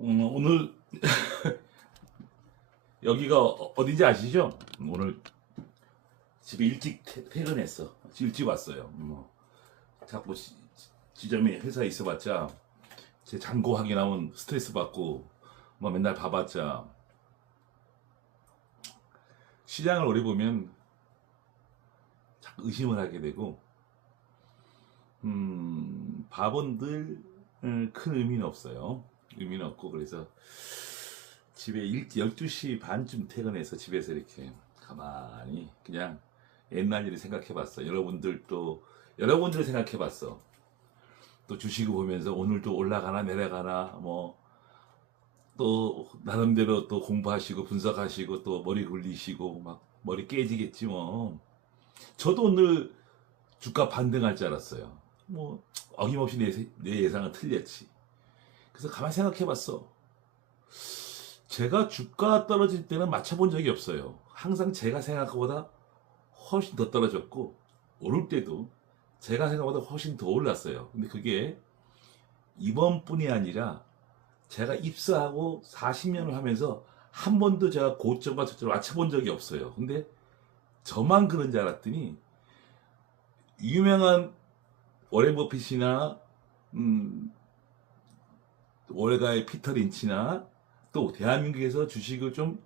오늘 여기가 어딘지 아시죠? 오늘 집에 일찍 퇴근했어. 일찍 왔어요. 자꾸 지점에 회사에 있어봤자 제 잔고 확인하면 스트레스 받고 뭐 맨날 봐봤자 시장을 오래 보면 자꾸 의심을 하게 되고 바본들 큰 의미는 없어요. 의미는 없고 그래서 집에 12시 반쯤 퇴근해서 집에서 이렇게 가만히 그냥 옛날 일을 생각해봤어. 여러분들을 생각해봤어. 또 주식을 보면서 오늘도 올라가나 내려가나 뭐 또 나름대로 또 공부하시고 분석하시고 또 머리 굴리시고 막 머리 깨지겠지 뭐. 저도 오늘 주가 반등할 줄 알았어요. 뭐 어김없이 내 예상은 틀렸지. 그래서 가만히 생각해봤어. 제가 주가 떨어질 때는 맞춰본 적이 없어요. 항상 제가 생각한 것보다 훨씬 더 떨어졌고 오를 때도 제가 생각한 것보다 훨씬 더 올랐어요. 근데 그게 이번뿐이 아니라 제가 입사하고 40년을 하면서 한 번도 제가 고점과 저점을 맞춰본 적이 없어요. 근데 저만 그런 줄 알았더니 유명한 워렌 버핏이나 월가의 피터 린치나 또 대한민국에서 주식을 좀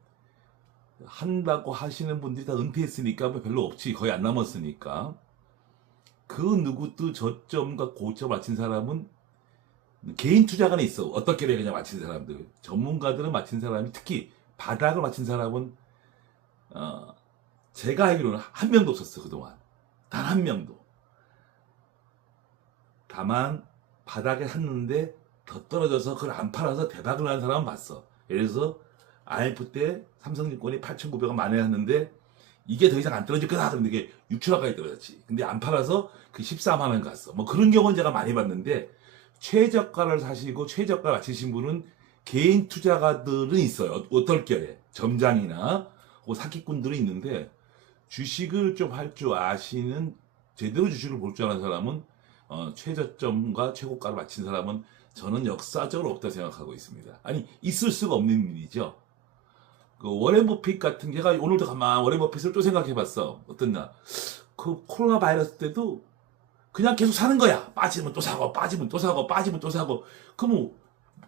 한다고 하시는 분들이 다 은퇴했으니까 별로 없지. 거의 안 남았으니까. 그 누구도 저점과 고점 맞힌 사람은 개인 투자가는 있어. 어떻게 그냥 맞힌 사람들. 전문가들은 맞힌 사람이 특히 바닥을 맞힌 사람은 제가 알기로는 한 명도 없었어. 그동안. 단 한 명도. 다만 바닥에 샀는데 더 떨어져서 그걸 안 팔아서 대박을 난 사람은 봤어. 예를 들어서 IMF 때 삼성증권이 8,900원 만에 샀는데 이게 더 이상 안 떨어질 거다. 그런데 이게 6천원까지 떨어졌지. 근데 안 팔아서 그 14만 원 갔어. 뭐 그런 경우는 제가 많이 봤는데 최저가를 사시고 최저가 맞히신 분은 개인 투자가들은 있어요. 어떨 경우에 점장이나 사기꾼들이 있는데 주식을 좀 할 줄 아시는 제대로 주식을 볼 줄 아는 사람은 최저점과 최고가를 맞힌 사람은 저는 역사적으로 없다고 생각하고 있습니다. 아니 있을 수가 없는 일이죠. 그 워렌 버핏 같은 제가 오늘도 가만 워렌 버핏을 또 생각해봤어. 어떤 날 그 코로나 바이러스 때도 그냥 계속 사는 거야. 빠지면 또 사고 빠지면 또 사고 빠지면 또 사고. 그럼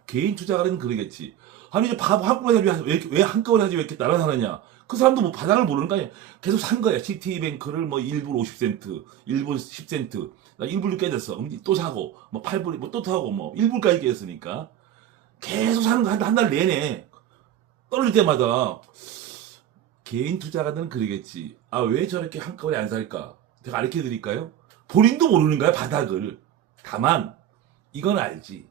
개인 투자가는 그러겠지. 아니 이제 바보 한꺼번에 왜 한꺼번에 하지 왜 이렇게 날아다니냐. 그 사람도 뭐 바닥을 모르는 거 아니야. 계속 산 거야. 시티뱅크를 뭐 1불 50센트 1불 10센트 나 1불도 깨졌어. 그럼 또 사고 뭐 8불 뭐 또 사고 뭐 1불까지 깨졌으니까 계속 사는 거 한 달 내내 떨어질 때마다. 개인 투자가들은 그러겠지. 아 왜 저렇게 한꺼번에 안 살까. 제가 가르쳐 드릴까요? 본인도 모르는 거야 바닥을. 다만 이건 알지.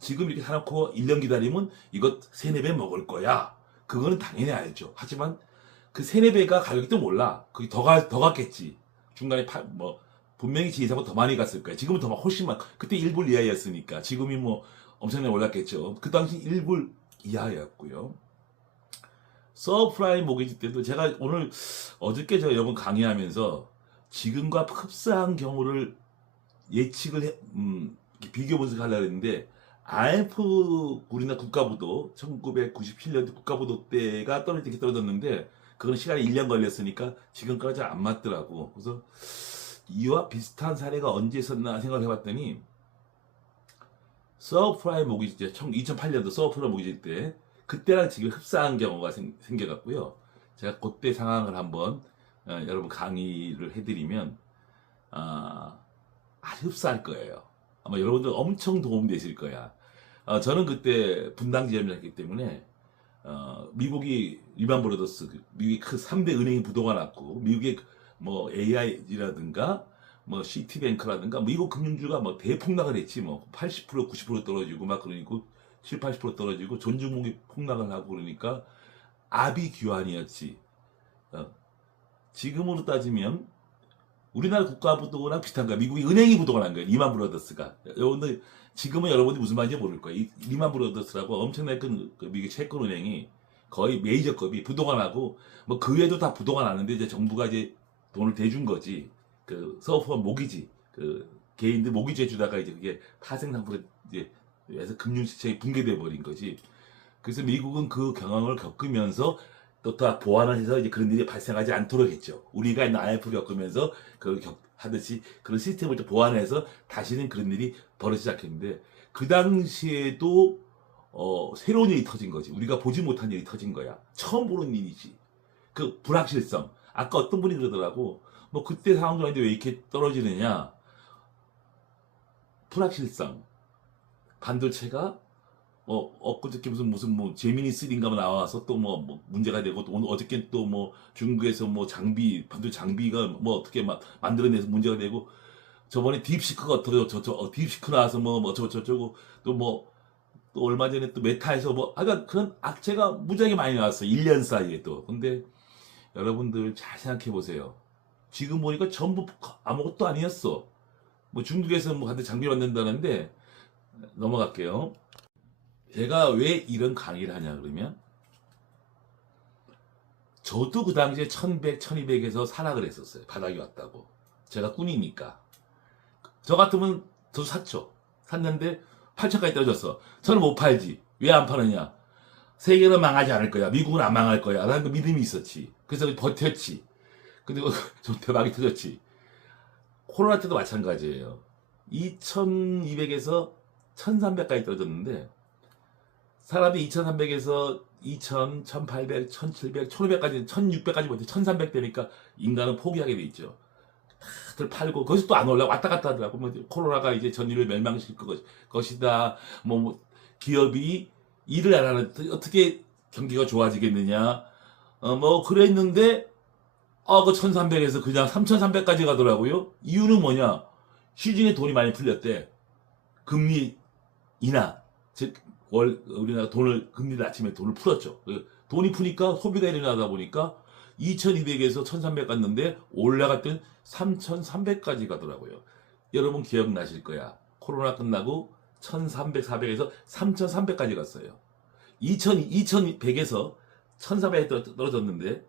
지금 이렇게 사놓고 1년 기다리면 이거 3, 4배 먹을 거야. 그거는 당연히 알죠. 하지만 그 3, 4배가 가격이 또 몰라. 그게 더 갔겠지. 중간에 뭐 분명히 지이사고 더 많이 갔을 거야. 지금은 더 훨씬 그때 1불 이하였으니까 지금이 뭐 엄청나게 올랐겠죠. 그 당시 1불 이하였고요. 서프라임 모기지 때도 제가 오늘 어저께 저 여러분 강의하면서 지금과 흡사한 경우를 비교 분석하려고 했는데 IMF 우리나라 국가부도 1997년도 국가부도 때가 떨어지게 떨어졌는데 그건 시간이 1년 걸렸으니까 지금까지 안 맞더라고. 그래서 이와 비슷한 사례가 언제 있었나 생각을 해봤더니 서프라임 모기지 때 2008년도 서프라임 모기지 때 그때랑 지금 흡사한 경우가 생겨갖고요. 제가 그때 상황을 한번 여러분 강의를 해드리면 아주 흡사할 거예요. 아마 여러분들 엄청 도움되실 거야. 저는 그때 분당 지점을 했기 때문에 미국이 리만 브로더스 미국의 그 3대 은행이 부도가 났고 미국의 뭐 AI라든가 뭐 시티뱅크라든가 미국 금융주가 뭐 대폭락을 했지 뭐 80% 90% 떨어지고 막 그러니까 7, 80% 떨어지고 존중목이 폭락을 하고 그러니까 아비규환이었지. 지금으로 따지면 우리나라 국가부도랑 비슷한 거야. 미국이 은행이 부도가 난 거야. 리만 브로더스가. 여러분들 지금은 여러분들이 무슨 말인지 모를 거야. 이 리만 브로더스라고 엄청나게 큰 미국 채권은행이 거의 메이저급이 부도가 나고 뭐 그 외에도 다 부도가 나는데 이제 정부가 이제 돈을 대준 거지. 그 서프한 모기지. 그 개인들 모기지 해주다가 이제 그게 파생 상품을 이제 그래서 금융 시장이 붕괴돼 버린 거지. 그래서 미국은 그 경험을 겪으면서 또 다 보완을 해서 이제 그런 일이 발생하지 않도록 했죠. 우리가 있는 IMF를 겪으면서 그걸 하듯이 그런 시스템을 또 보완해서 다시는 그런 일이 벌어지지 않겠는데, 그 당시에도 새로운 일이 터진 거지. 우리가 보지 못한 일이 터진 거야. 처음 보는 일이지. 그 불확실성. 아까 어떤 분이 그러더라고. 뭐 그때 상황도 아닌데 왜 이렇게 떨어지느냐. 불확실성. 반도체가 엊그저께 무슨 뭐 제미니 3인가 나와서 또 뭐 문제가 되고, 또 오늘 어저께 또 뭐 중국에서 뭐 반도체 장비가 뭐 어떻게 막 만들어내서 문제가 되고, 저번에 딥시크가 어떻게 딥시크 나와서 뭐 저쩌고, 또 뭐 또 얼마 전에 또 메타에서 뭐 아까 그런 악재가 무지하게 많이 나왔어요. 1년 사이에 또. 근데 여러분들 잘 생각해 보세요. 지금 보니까 전부 아무것도 아니었어. 뭐 중국에서 뭐 한테 장비 만든다는데, 넘어갈게요. 제가 왜 이런 강의를 하냐 그러면, 저도 그 당시에 1100, 1200에서 사라 그랬었어요. 바닥이 왔다고. 제가 꾼이니까. 저 같으면 저도 샀죠. 샀는데 8천까지 떨어졌어. 저는 못 팔지. 왜 안 파느냐. 세계는 망하지 않을 거야. 미국은 안 망할 거야. 라는 그 믿음이 있었지. 그래서 버텼지. 근데 좀 대박이 터졌지. 코로나 때도 마찬가지예요. 2200에서 1300까지 떨어졌는데, 사람이 2300에서 2000, 1800, 1700, 1500까지, 1600까지 버텨 1300 되니까 인간은 포기하게 돼 있죠. 다들 팔고, 거기서 또 안 올라, 왔다 갔다 하더라고. 뭐 코로나가 이제 전일을 멸망시킬 것이다. 뭐 기업이 일을 안 하는, 어떻게 경기가 좋아지겠느냐. 뭐 그랬는데, 그 1300에서 그냥 3300까지 가더라고요. 이유는 뭐냐? 시중에 돈이 많이 풀렸대. 금리 인하. 즉, 우리나라 금리를 아침에 돈을 풀었죠. 돈이 푸니까 소비가 일어나다 보니까 2200에서 1300 갔는데 올라갔던 3300까지 가더라고요. 여러분 기억나실 거야. 코로나 끝나고 1300, 400에서 3300까지 갔어요. 2100에서 1400에 떨어졌는데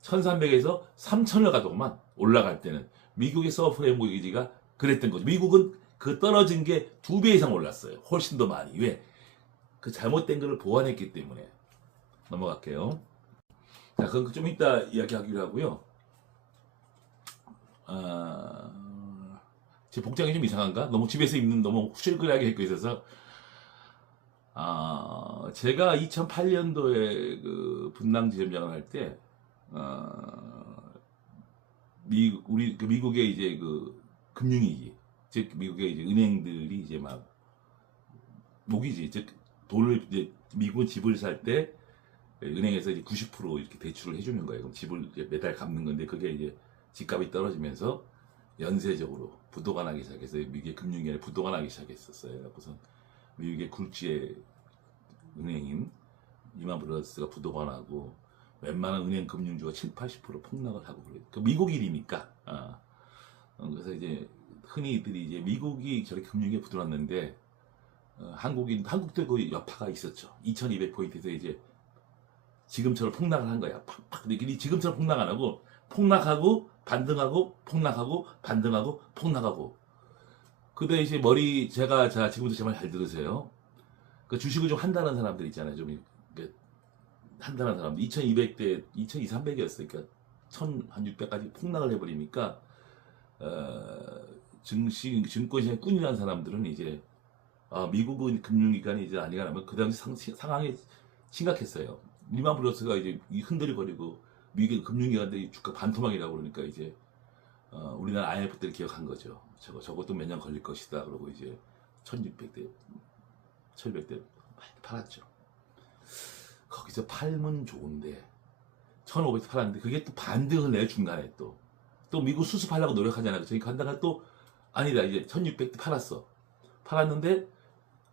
1300에서 3000을 가더만 올라갈 때는. 미국의 서프레임보이지가 그랬던 거죠. 미국은 그 떨어진 게 2배 이상 올랐어요. 훨씬 더 많이. 왜? 그 잘못된 거를 보완했기 때문에. 넘어갈게요. 자, 그건 좀 이따 이야기하기로 하고요. 제 복장이 좀 이상한가? 너무 집에서 입는 너무 후실근하게 입고 있어서. 제가 2008년도에 그 분당 지점장을 할 때, 미국의 이제 그 금융위기, 즉 미국의 이제 은행들이 이제 막 모기지, 즉 돈을 이제 미국은 집을 살 때 은행에서 이제 90% 이렇게 대출을 해주는 거예요. 그럼 집을 이제 매달 갚는 건데, 그게 이제 집값이 떨어지면서 연쇄적으로 부도가 나기 시작해서 미국의 금융위기에 부도가 나기 시작했었어요. 그래서 미국의 굴지의 은행인 리만 브라더스가 부도가 나고 웬만한 은행 금융주가 7, 80% 폭락을 하고 그래요. 그 미국 일이니까. 그래서 이제 흔히들이 이제 미국이 저렇게 금융위기에 부도났는데, 한국도 그 여파가 있었죠. 2200포인트에서 이제 지금처럼 폭락을 한 거야. 팍팍. 근데 지금처럼 폭락 안 하고, 폭락하고, 반등하고, 폭락하고, 반등하고, 폭락하고. 그때 이제 제가 지금부터 제 말 잘 들으세요. 그 주식을 좀 한다는 사람들 있잖아요. 좀, 한다는 사람들. 2200대, 2200, 300이었어요. 그러니까 1600까지 폭락을 해버리니까, 증권시장의 꾼이라는 사람들은 이제, 미국은 금융기관이 이제 아니가 나면 그 당시 상황이 심각했어요. 리만 브라더스가 이제 흔들거리고 미국의 금융기관들이 주가 반토막이라고 그러니까 이제 우리나라 IMF 때를 기억한 거죠. 저것도 몇 년 걸릴 것이다. 그러고 이제 1600대, 1200대 팔았죠. 거기서 팔면 좋은데 1500대 팔았는데 그게 또 반등을 내 중간에 또 미국 수습하려고 노력하잖아요. 저희 간다가 또 아니다. 이제 1600대 팔았는데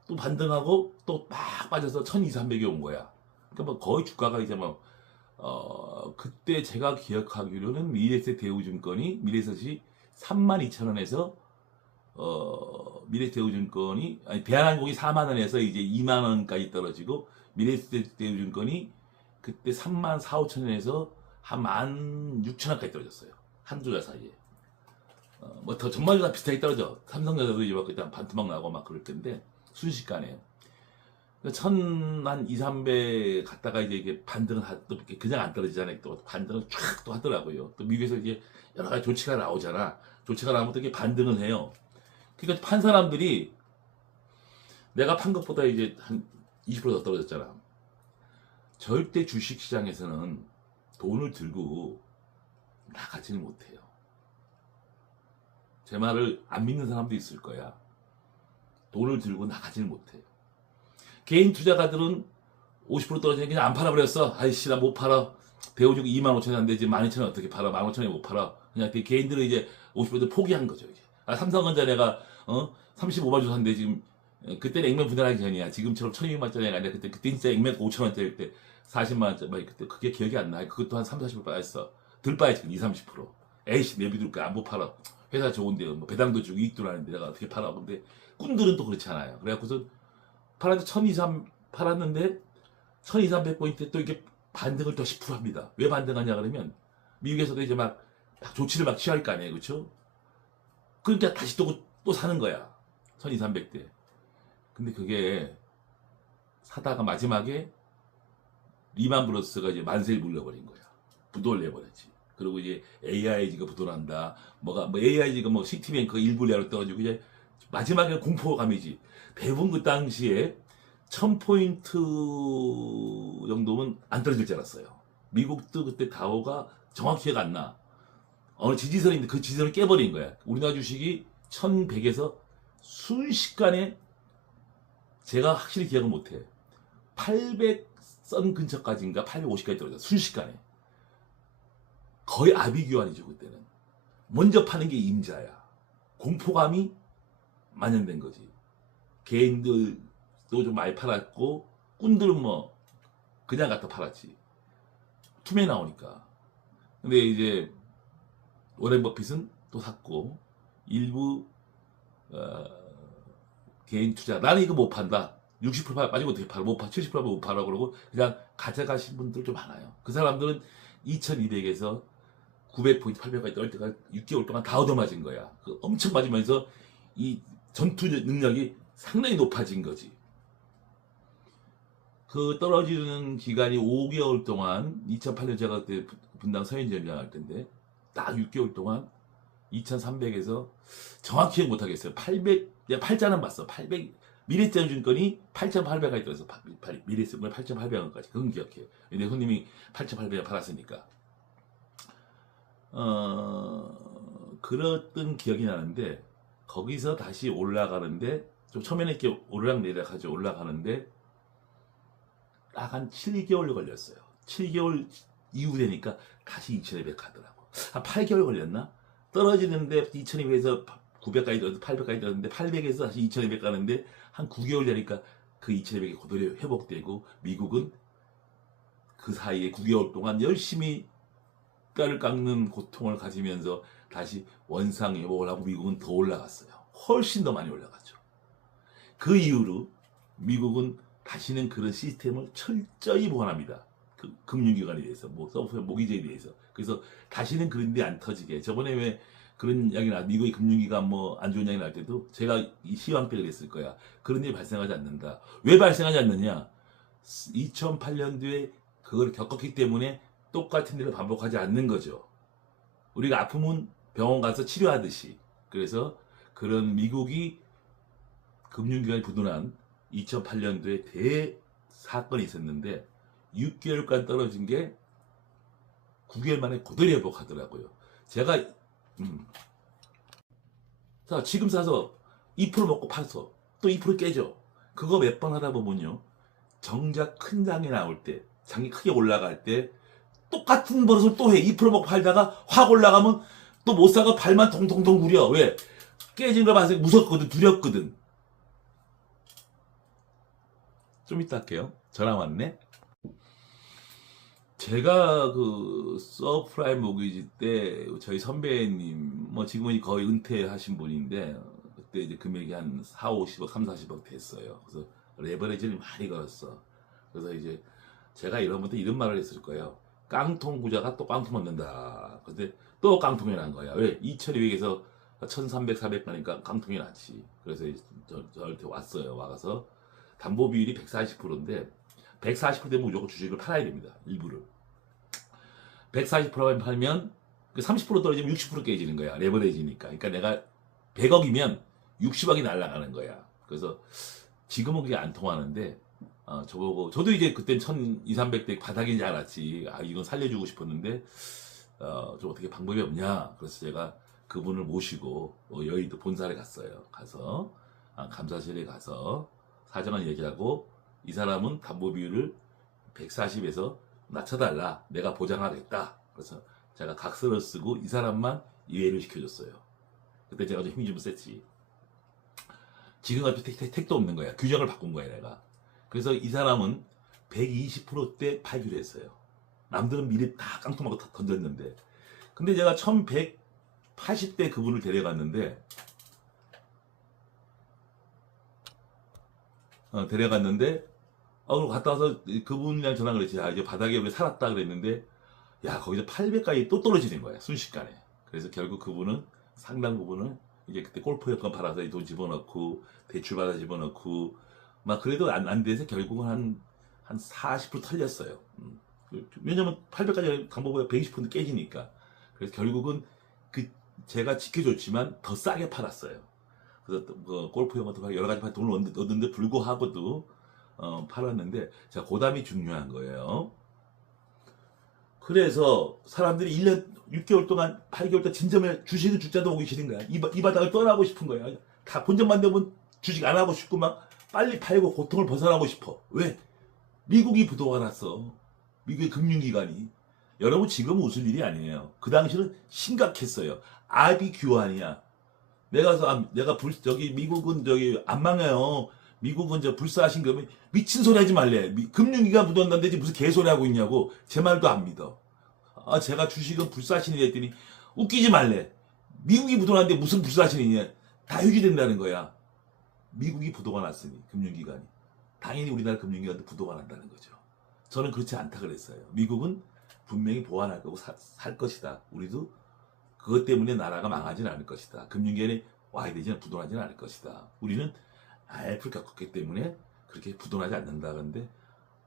또 반등하고 또 막 빠져서 1200, 300이 온 거야. 그러니까 뭐 거의 주가가 이제 뭐 그때 제가 기억하기로는 미래에셋 대우증권이 미래에셋이 32,000원에서 미래에셋 대우증권이 대한항공이 4만 원에서 이제 2만 원까지 떨어지고 미래에셋 대우증권이 그때 3만 4, 5천 원에서 한 16,000원까지 떨어졌어요. 한두 달 사이에. 뭐 더 전반적으로 다 비슷하게 떨어져. 삼성전자도 이제 막 그때 반토막 나고 막 그럴 텐데, 순식간에. 한 2, 300 갔다가 이제 이게 반등을 또 그냥 안 떨어지잖아요. 또 반등을 쫙 또 하더라고요. 또 미국에서 이제 여러 가지 조치가 나오잖아. 조치가 나오면 또 이게 반등을 해요. 그러니까 판 사람들이 내가 판 것보다 이제 한 20%더 떨어졌잖아. 절대 주식 시장에서는 돈을 들고 나가지는 못해요. 제 말을 안 믿는 사람도 있을 거야. 돈을 들고 나가지는 못해요. 개인 투자가들은 50% 떨어지니까 그냥 안 팔아버렸어. 아이씨, 나 못 팔아. 배우주고 25,000원 안 되지. 12,000원 어떻게 팔아? 15,000원에 못 팔아. 그냥 개인들은 이제 50% 포기한 거죠. 이제. 삼성전자 내가 35만 주 샀는데 지금 그때는 액면 분할하기 전이야. 지금처럼 1,200만짜리가 아니라 그때 진짜 액면 5,000원짜리 때 40만 원짜리 그때 그게 기억이 안 나. 그것도 한 3, 40% 빠졌어. 들 빠졌지. 2, 30%. 에이씨, 내비둘까? 안 못 팔아. 회사 좋은데 뭐 배당도 주고 이익도 나는데 내가 어떻게 팔아? 근데 꾼들은 또 그렇지 않아요. 그래갖고서 팔아도 1,200 팔았는데 1,200포인트 또 이게 반등을 또 10% 합니다. 왜 반등하냐 그러면 미국에서도 이제 막 조치를 막 취할 거 아니에요. 그렇죠? 그러니까 다시 또 사는 거야. 1,200대. 근데 그게 사다가 마지막에 리만 브러스가 이제 만세를 불러버린 거야. 부도를 내버렸지. 그리고 이제 AIG가 부도난다. 뭐 AIG가 뭐 시티뱅크 일부 내로 떨어지고 이제 마지막에 공포감이지. 대부분 그 당시에 1,000포인트 정도면 안 떨어질 줄 알았어요. 미국도 그때 다우가 정확히 기억 안 나. 어느 지지선인데 그 지지선을 깨버린 거야. 우리나라 주식이 1,100에서 순식간에 제가 확실히 기억을 못해. 800선 근처까지인가 850까지 떨어졌어. 순식간에. 거의 아비규환이죠 그때는. 먼저 파는 게 임자야. 공포감이 만연된 거지. 개인들도 좀 많이 팔았고 꾼들은 뭐 그냥 갖다 팔았지. 투매 나오니까. 근데 이제 워렌 버핏은 또 샀고 일부 개인 투자 나는 이거 못 판다. 60% 빠지고 어떻게 팔아? 못 팔아. 70% 못 팔아 그러고 그냥 가져가신 분들 좀 많아요. 그 사람들은 2200에서 900포인트, 800까지 떨 때가 6개월 동안 다 얻어맞은 거야. 그 엄청 맞으면서 이 전투 능력이 상당히 높아진 거지. 그 떨어지는 기간이 5개월 동안 2008년 제가 그때 분당 서현전장 할 때인데 딱 6개월 동안 2300에서 정확히 못하겠어요. 800, 내가 팔자는 봤어. 800, 미래증권이 8,800까지 떨어서 미래증권이 8,800원까지. 그건 기억해. 내 손님이 8,800원 팔았으니까. 그랬던 기억이 나는데 거기서 다시 올라가는데 좀 처음에는 이렇게 오르락내리락 하죠. 올라가는데 딱 한 7개월 걸렸어요. 7개월 이후 되니까 다시 2,200 가더라고. 한 8개월 걸렸나? 떨어지는데 2,200에서 900까지 떨어졌는데 800까지 떨어졌는데 800에서 다시 2,200 가는데 한 9개월 되니까 그 2,200이 그대로 회복되고 미국은 그 사이에 9개월 동안 열심히 뼈를 깎는 고통을 가지면서 다시 원상 회복을 하고 미국은 더 올라갔어요. 훨씬 더 많이 올라갔죠. 그 이후로 미국은 다시는 그런 시스템을 철저히 보완합니다. 그 금융기관에 대해서, 뭐 서브프라임 모기지에 대해서. 그래서 다시는 그런 데 안 터지게. 저번에 왜 그런 이야기 나, 미국의 금융기관 뭐 안 좋은 이야기 날 때도 제가 이 시황백을 했을 거야. 그런 일이 발생하지 않는다. 왜 발생하지 않느냐? 2008년도에 그걸 겪었기 때문에 똑같은 일을 반복하지 않는 거죠. 우리가 아프면 병원 가서 치료하듯이. 그래서 그런 미국이 금융기관이 부도난 2008년도에 대사건이 있었는데 6개월간 떨어진 게 9개월 만에 그대로 회복하더라고요. 제가 자 지금 사서 2% 먹고 팔서 또 2% 깨져. 그거 몇 번 하다 보면요. 정작 큰 장이 나올 때, 장이 크게 올라갈 때 똑같은 버릇을 또 해. 2% 먹고 팔다가 확 올라가면 또 못 사가 발만 동동동 구려. 왜? 깨진 걸 봤을 때 무섭거든, 두렵거든. 좀 이따 할게요. 전화 왔네. 제가 그 서프라임 모기지 때 저희 선배님 뭐 지금은 거의 은퇴하신 분인데 그때 이제 금액이 한 4, 50억, 3, 40억 됐어요. 그래서 레버리지를 많이 걸었어. 그래서 이제 제가 이런 분한테 이런 말을 했을 거예요. 깡통 부자가 또 깡통 얻는다. 근데 또 깡통이 난 거야. 왜? 2200에서 1300, 400 가니까 깡통이 났지. 그래서 저한테 왔어요. 와서 담보 비율이 140%인데 140% 되면 무조건 주식을 팔아야 됩니다. 일부를. 140%만 팔면 30% 떨어지면 60% 깨지는 거야. 레버리지니까. 그러니까 내가 100억이면 60억이 날아가는 거야. 그래서 지금은 그게 안 통하는데 저보고 저도 이제 그땐 1200, 300대 바닥인 줄 알았지. 이건 살려주고 싶었는데 좀 어떻게 방법이 없냐. 그래서 제가 그분을 모시고 여의도 본사에 갔어요. 가서 감사실에 가서 사정을 얘기하고 이 사람은 담보 비율을 140에서 낮춰달라. 내가 보장하겠다. 그래서 제가 각서를 쓰고 이 사람만 이해를 시켜줬어요. 그때 제가 좀 힘이 좀 셌지. 지금 같은 택도 없는 거야. 규정을 바꾼 거야 내가. 그래서 이 사람은 120%대 팔기로 했어요. 남들은 미리 다 깡통하고 다 던졌는데. 근데 제가 1180대 그분을 데려갔는데 그리고 갔다 와서 그분이랑 전화를 했지. 이제 바닥에 우리 살았다 그랬는데 야 거기서 800까지 또 떨어지는 거야 순식간에. 그래서 결국 그분은 상당 부분은 이제 그때 골프 여권 팔아서 돈 집어넣고 대출 받아 집어넣고 막 그래도 안 돼서 결국은 한 40% 털렸어요. 왜냐면 800까지 담보보다 120% 깨지니까. 그래서 결국은 제가 지켜줬지만 더 싸게 팔았어요. 그래서 골프 여권도 팔고 여러 가지 돈을 얻는데 불구하고도 팔았는데 자 고담이 중요한 거예요. 그래서 사람들이 1년 6개월 동안 8개월 동안 진점에 주식을 주자도 오기 싫은 거야. 이 바닥을 떠나고 싶은 거야. 다 본전만 되면 주식 안 하고 싶고 막 빨리 팔고 고통을 벗어나고 싶어. 왜? 미국이 부도가 났어. 미국의 금융기관이. 여러분 지금 웃을 일이 아니에요. 그 당시는 심각했어요. 압이 규환이야. 미국은 안 망해요. 미국은 불사하신 거면 미친 소리 하지 말래. 금융기관 부도난다지 무슨 개소리 하고 있냐고. 제 말도 안 믿어. 제가 주식은 불사신이 했더니 웃기지 말래. 미국이 부도났는데 무슨 불사신이냐. 다 휴지된다는 거야. 미국이 부도가 났으니 금융기관이. 당연히 우리나라 금융기관도 부도가 난다는 거죠. 저는 그렇지 않다 그랬어요. 미국은 분명히 보완할 거고 살 것이다. 우리도 그것 때문에 나라가 망하지는 않을 것이다. 금융기관이 와야 되지는 부도나지는 않을 것이다. 우리는 IMF를 겪었기 때문에 그렇게 부도나지 않는다. 그런데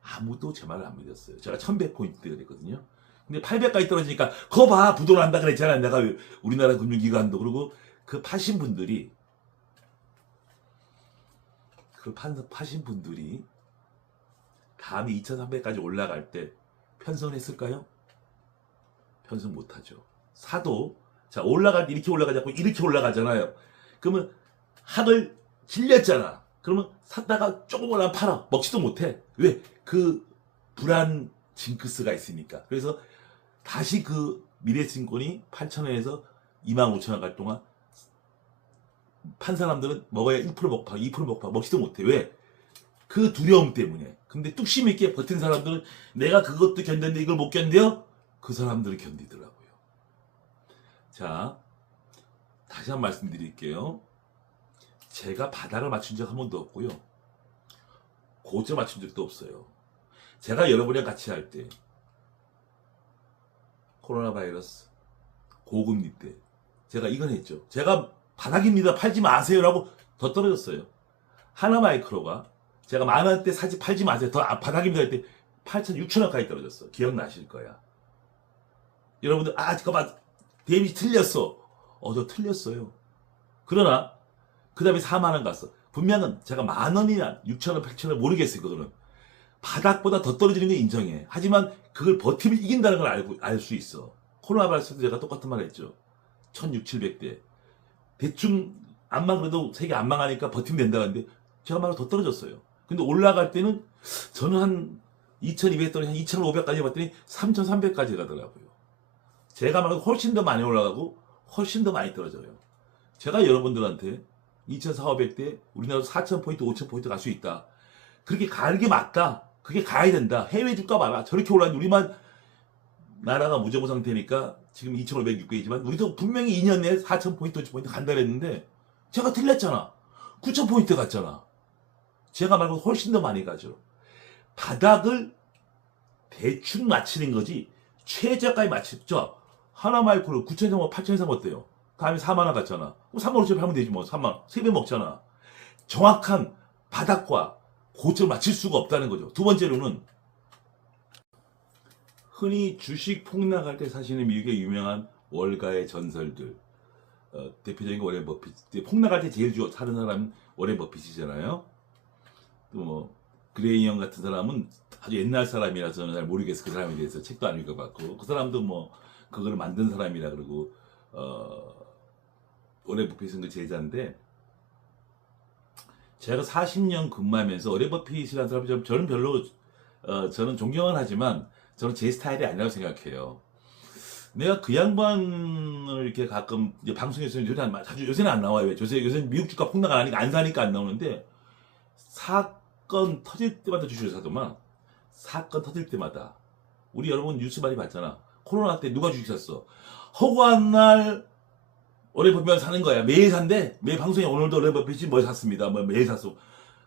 아무도 제 말을 안 믿었어요. 제가 1100포인트 그랬거든요. 근데 800까지 떨어지니까 거 봐 부도난다 그랬잖아. 내가 우리나라 금융기관도. 그리고 파신 분들이 다음에 2300까지 올라갈 때 편성을 했을까요? 편성 못하죠. 사도 자 올라갈 때 이렇게 올라가지 않고 이렇게 올라가잖아요. 그러면 학을 질렸잖아. 그러면 샀다가 조금 올라가면 팔아. 먹지도 못해. 왜? 불안 징크스가 있으니까. 그래서 다시 미래증권이 8,000원에서 25,000원 갈 동안 판 사람들은 먹어야 1% 먹파, 2% 먹파, 먹지도 못해. 왜? 그 두려움 때문에. 근데 뚝심 있게 버틴 사람들은 내가 그것도 견뎠는데 이걸 못 견뎌? 그 사람들은 견디더라고요. 자, 다시 한 번 말씀드릴게요. 제가 바닥을 맞춘 적 한 번도 없고요. 고점 맞춘 적도 없어요. 제가 여러분이랑 같이 할 때 코로나 바이러스 고금리 때 제가 이건 했죠. 제가 바닥입니다. 팔지 마세요라고 더 떨어졌어요. 하나마이크로가 제가 10,000원대 팔지 마세요. 더 바닥입니다 할 때 8,600원까지 떨어졌어. 기억나실 거야. 여러분들 잠깐만 데미지 틀렸어. 저 틀렸어요. 그러나 그 다음에 4만원 갔어. 분명은 제가 10,000원이나 6,000원, 8,000원 모르겠어요. 그거는 바닥보다 더 떨어지는 게 인정해. 하지만 그걸 버티면 이긴다는 걸 알 수 있어. 코로나 바이러스도 제가 똑같은 말 했죠. 1,600, 700대 대충 안만 그래도 세계 안 망하니까 버티면 된다는데 제가 말로 더 떨어졌어요. 근데 올라갈 때는 저는 한 2,200 떨어지 한 2,500까지 봤더니 3,300까지 가더라고요. 제가 말고 훨씬 더 많이 올라가고 훨씬 더 많이 떨어져요. 제가 여러분들한테 2,400대 우리나라도 4,000포인트, 5,000포인트 갈 수 있다. 그렇게 가는 게 맞다. 그게 가야 된다. 해외 주가 봐라. 저렇게 올라가는데 우리만 나라가 무정부 상태니까 지금 2,506개이지만 우리도 분명히 2년 내에 4,000포인트, 5,000포인트 간다 그랬는데 제가 틀렸잖아. 9,000포인트 갔잖아. 제가 말고 훨씬 더 많이 가죠. 바닥을 대충 맞추는 거지 최저가에 맞추죠. 하나마이크로 9,000원, 8,000원 어때요? 다음에 4만 원 갔잖아. 그럼 3만 5천 팔면 되지 뭐. 3만 3배 먹잖아. 정확한 바닥과 고점을 맞출 수가 없다는 거죠. 두 번째로는 흔히 주식 폭락할 때 사시는 미국의 유명한 월가의 전설들. 대표적인 게 워렌 버핏. 폭락할 때 제일 사는 사람은 워렌 버핏이잖아요. 또 뭐 그레이 형 같은 사람은 아주 옛날 사람이라서 저는 잘 모르겠어. 그 사람에 대해서 책도 안 읽어봤고, 그 사람도 뭐 그거를 만든 사람이라 그러고, 워렌 버핏은 그 제자인데, 제가 40년 근무하면서 워렌 버핏이라는 사람이 저는 별로 저는 존경은 하지만 저는 제 스타일이 아니라고 생각해요. 내가 그 양반을 이렇게 가끔 이제 방송에서 자주 요새는 안 나와요. 왜? 요새는 미국 주가 폭락 안 하니까 안 사니까 안 나오는데, 사건 터질 때마다 주식을 사더만. 사건 터질 때마다. 우리 여러분 뉴스 많이 봤잖아. 코로나 때 누가 주식 샀어? 허구한 날 워렌 버핏만 사는 거야. 매일 산대. 매일 방송에 오늘도 워렌 버핏이 뭘 샀습니다. 뭐 매일 샀어.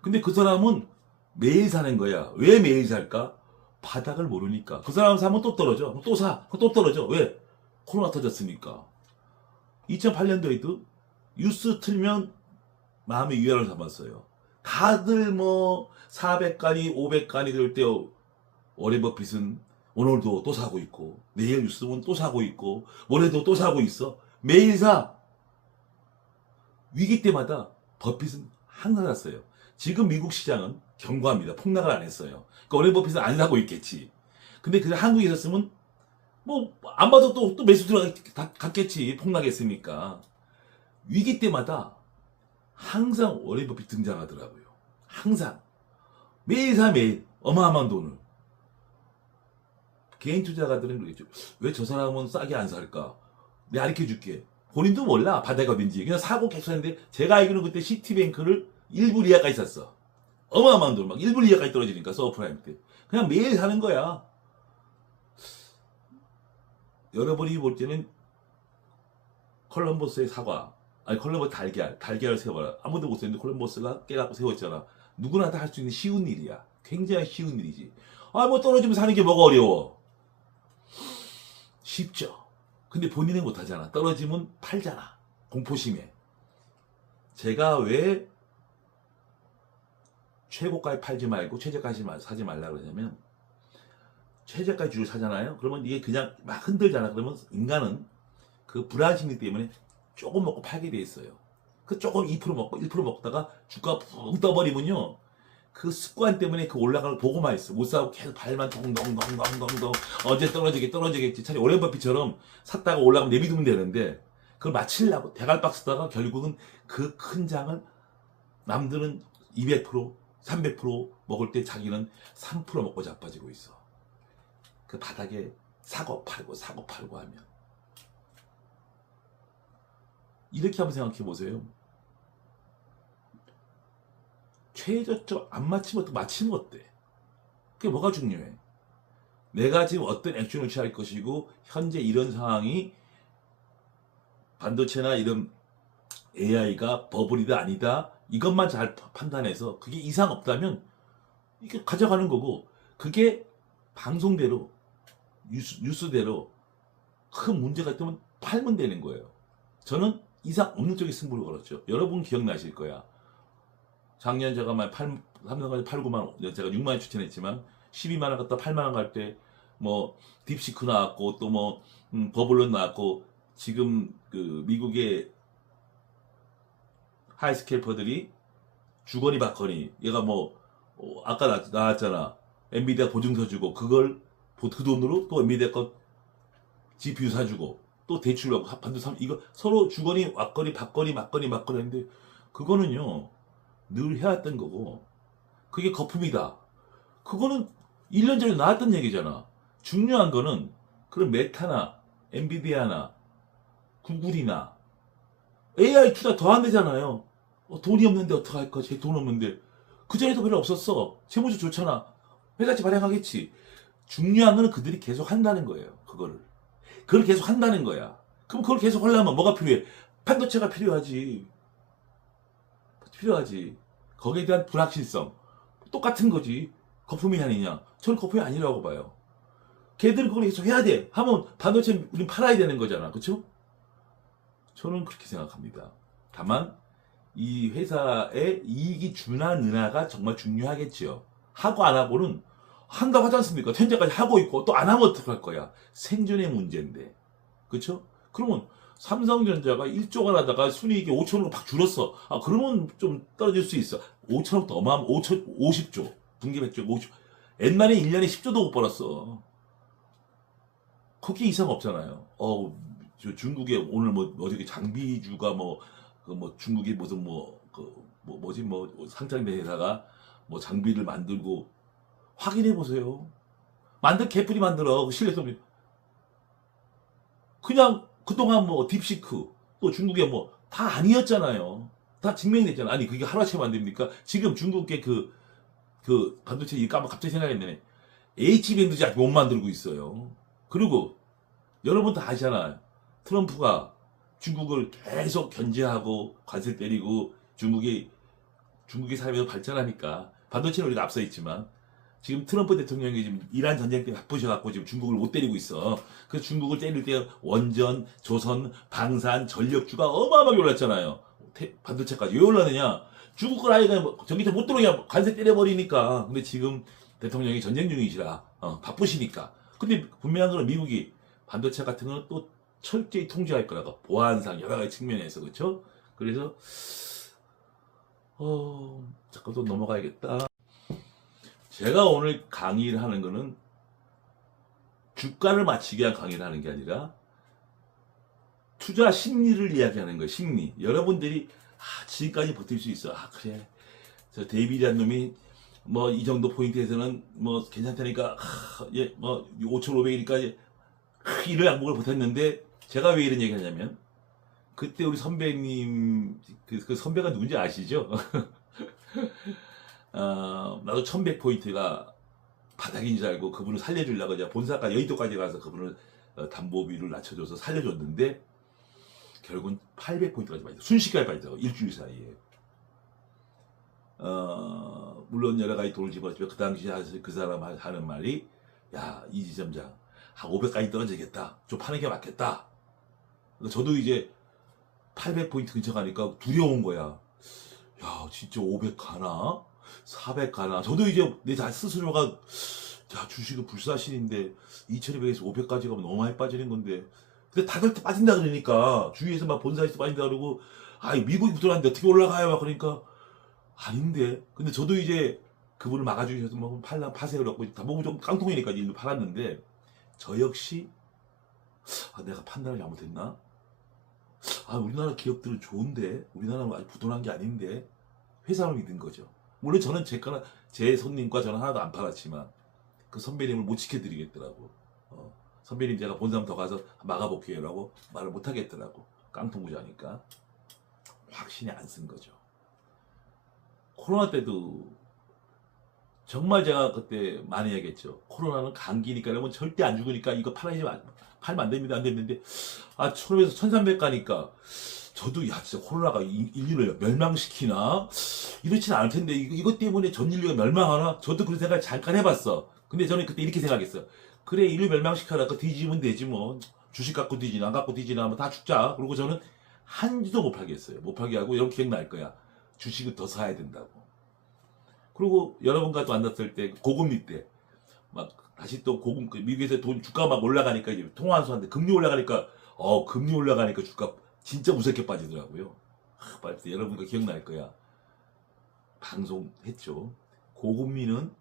근데 그 사람은 매일 사는 거야. 왜 매일 살까? 바닥을 모르니까. 그 사람 사면 또 떨어져. 또 사. 또 떨어져. 왜? 코로나 터졌으니까. 2008년도에도 뉴스 틀면 마음의 위안을 삼았어요. 다들 뭐 400간이 500간이 될 때 워렌 버핏은 오늘도 또 사고 있고, 내일 뉴스 보면 또 사고 있고, 모레도 또 사고 있어. 매일 사. 위기 때마다 버핏은 항상 샀어요. 지금 미국 시장은 견고합니다. 폭락을 안 했어요. 그러니까 워렌 버핏은 안 사고 있겠지. 근데 그냥 한국에 있었으면 뭐 안 봐도 또 매수 들어갔겠지. 폭락했으니까. 위기 때마다 항상 워렌 버핏 등장하더라고요. 항상. 매일 사 매일. 어마어마한 돈을. 개인 투자가들은 그러겠죠. 왜 저 사람은 싸게 안 살까? 내가 가르쳐 줄게. 본인도 몰라. 바닥이 어딘지. 그냥 사고 계속 했는데, 제가 알기로는 그때 시티뱅크를 1불 이하까지 샀어. 어마어마한 돈. 막 1불 이하까지 떨어지니까, 서브프라임 때. 그냥 매일 사는 거야. 여러분이 볼 때는 콜럼버스의 사과, 아니 콜럼버스 달걀을 세워라. 아무도 못 세웠는데 콜럼버스가 깨갖고 세웠잖아. 누구나 다 할 수 있는 쉬운 일이야. 굉장히 쉬운 일이지. 아, 뭐 떨어지면 사는 게 뭐가 어려워. 쉽죠. 근데 본인은 못하잖아. 떨어지면 팔잖아. 공포심에. 제가 왜 최고가에 팔지 말고 최저가에 사지 말라 그러냐면, 최저가 주를 사잖아요. 그러면 이게 그냥 막 흔들잖아. 그러면 인간은 그 불안 심리 때문에 조금 먹고 팔게 돼 있어요. 그 조금 2% 먹고 1% 먹다가 주가가 붕 떠버리면요, 그 습관 때문에 그 올라가는 걸 보고만 있어. 못 사고 계속 발만 덩덩덩덩덩덩. 언제 떨어지겠지. 차라리 워렌 버핏처럼 샀다가 올라가면 내비두면 되는데, 그걸 맞추려고 대갈박 쓰다가 결국은 그 큰 장을 남들은 200%, 300% 먹을 때 자기는 3% 먹고 자빠지고 있어. 그 바닥에 사고 팔고 하면. 이렇게 한번 생각해 보세요. 최저점 안 맞추면 또 맞추는 거 어때? 그게 뭐가 중요해? 내가 지금 어떤 액션을 취할 것이고, 현재 이런 상황이 반도체나 이런 AI가 버블이다 아니다, 이것만 잘 판단해서 그게 이상 없다면 이게 가져가는 거고, 그게 방송대로 뉴스대로 큰 문제가 있다면 팔면 되는 거예요. 저는 이상 없는 쪽에 승부를 걸었죠. 여러분 기억나실 거야. 작년 제가 삼성까지 8, 9만 원, 제가 6만 원 추천했지만 12만 원 갖다 8만 원 갈 때 뭐 딥시크 나왔고, 또 뭐 버블론 나왔고, 지금 그 미국의 하이스캘퍼들이 주거니 받거니, 얘가 뭐 아까 나왔잖아. 엔비디아 보증서 주고, 그걸 그 돈으로 또 엔비디아 거 GPU 사주고, 또 대출로 하고, 반도체 이거 서로 주거니 왔거니 받거니 맞거니 했는데, 그거는요 늘 해왔던 거고, 그게 거품이다. 그거는 1년 전에 나왔던 얘기잖아. 중요한 거는 그런 메타나 엔비디아나 구글이나 AI 투자 더 안 되잖아요. 돈이 없는데 어떡할까? 제 돈 없는데. 그전에도 별로 없었어. 재무주 좋잖아. 회사채 발행하겠지. 중요한 거는 그들이 계속 한다는 거예요. 그걸 계속 한다는 거야. 그럼 그걸 계속 하려면 뭐가 필요해? 반도체가 필요하지. 거기에 대한 불확실성. 똑같은 거지. 거품이 아니냐? 저는 거품이 아니라고 봐요. 걔들은 그걸 계속 해야 돼. 하면 반도체 우린 팔아야 되는 거잖아. 그쵸? 저는 그렇게 생각합니다. 다만 이 회사의 이익이 주나 느나가 정말 중요하겠지요. 하고 안 하고는 한다고 하지 않습니까? 현재까지 하고 있고 또 안 하면 어떡할 거야. 생존의 문제인데. 그렇죠? 그러면 삼성전자가 1조가 하다가 순이익이 5천억으로 팍 줄었어. 아, 그러면 좀 떨어질 수 있어. 5천억 더 하면 50조. 분기 100조, 50조. 옛날에 1년에 10조도 못 벌었어. 거기 이상 없잖아요. 저 중국에 오늘 어저께 장비주가 중국이 무슨 상장된 회사가 장비를 만들고 확인해 보세요. 만든 개뿔이 만들어. 그 실내성 그냥 그동안 딥시크 또 중국에 다 아니었잖아요. 다 증명됐잖아. 아니 그게 하루아침에 만듭니까? 지금 중국의 그 반도체 이 까면 갑자기 생각했네. H밴드지 아직 못 만들고 있어요. 그리고 여러분 다 아시잖아요. 트럼프가 중국을 계속 견제하고 관세 때리고 중국이 사회에서 발전하니까 반도체는 우리가 앞서 있지만 지금 트럼프 대통령이 지금 이란 전쟁 때문에 바쁘셔갖고 지금 중국을 못 때리고 있어. 그래서 중국을 때릴 때 원전, 조선, 방산, 전력주가 어마어마하게 올랐잖아요. 반도체까지 왜 올랐느냐? 중국 걸 아예 그냥 전기차 못 들어오게 관세 때려버리니까. 근데 지금 대통령이 전쟁 중이시라 바쁘시니까. 근데 분명한 건 미국이 반도체 같은 거는 또 철저히 통제할 거라고 보안상 여러 가지 측면에서 그렇죠? 그래서 잠깐 또 넘어가야겠다. 제가 오늘 강의를 하는 거는 주가를 맞추기 위한 강의를 하는 게 아니라 투자 심리를 이야기하는 거예요. 심리. 여러분들이 지금까지 버틸 수 있어. 그래. 저 데이비드란 놈이 이 정도 포인트에서는 괜찮다니까 5,500이니까 이를 양복을 버텼는데 제가 왜 이런 얘기 하냐면 그때 우리 선배님 그 선배가 누군지 아시죠? 나도 1100포인트가 바닥인 줄 알고 그분을 살려주려고 이제 본사까지 여의도까지 가서 그분을 담보비를 낮춰줘서 살려줬는데 결국은 800포인트까지 빠졌어. 순식간에 빠졌다고 일주일 사이에. 물론 여러 가지 돈을 집어주면 그 당시 그 사람 하는 말이 야 이지점장 한 500까지 떨어지겠다. 좀 파는 게 맞겠다. 저도 이제 800포인트 근처 가니까 두려운 거야. 야 진짜 500 가나? 400 가나? 저도 이제 내 스스로가 야 주식은 불사신인데 2200에서 500까지 가면 너무 많이 빠지는 건데 근데 다들 빠진다 그러니까 주위에서 막 본사에서 빠진다 그러고 미국이 붙어놨는데 어떻게 올라가요? 막 그러니까 아닌데 근데 저도 이제 그분을 막아주셔서 파세요 그러고 담보부 좀 깡통이니까 일로 팔았는데 저 역시 내가 판단을 잘못했나? 우리나라 기업들은 좋은데 우리나라는 아직 부도난 게 아닌데 회사를 믿은 거죠. 물론 저는 제 손님과 저는 하나도 안 팔았지만 그 선배님을 못 지켜드리겠더라고. 선배님 제가 본사람 더 가서 막아볼게요라고 말을 못 하겠더라고. 깡통부자니까 확신이 안 쓴 거죠. 코로나 때도 정말 제가 그때 많이 얘기했죠. 코로나는 감기니까 여러분 절대 안 죽으니까 이거 팔면 안 됩니다. 안 됐는데 1000에서 1300 가니까 저도 야 진짜 코로나가 인류를 멸망시키나 이렇지는 않을 텐데 이것 때문에 전 인류가 멸망하나 저도 그런 생각 잠깐 해봤어. 근데 저는 그때 이렇게 생각했어요. 그래 인류 멸망시켜라 그 뒤지면 되지 뭐 주식 갖고 뒤지나 안 갖고 뒤지나 다 죽자. 그리고 저는 한 주도 못 팔게 했어요. 못 팔게 하고 여러분 기억날 거야. 주식을 더 사야 된다고. 그리고 여러분과 또 만났을 때 고금리 때 막 다시 또 미국에서 주가 막 올라가니까 이제 통화한수한테 금리 올라가니까 금리 올라가니까 주가 진짜 무섭게 빠지더라고요. 여러분과 기억날 거야. 방송했죠. 고금리는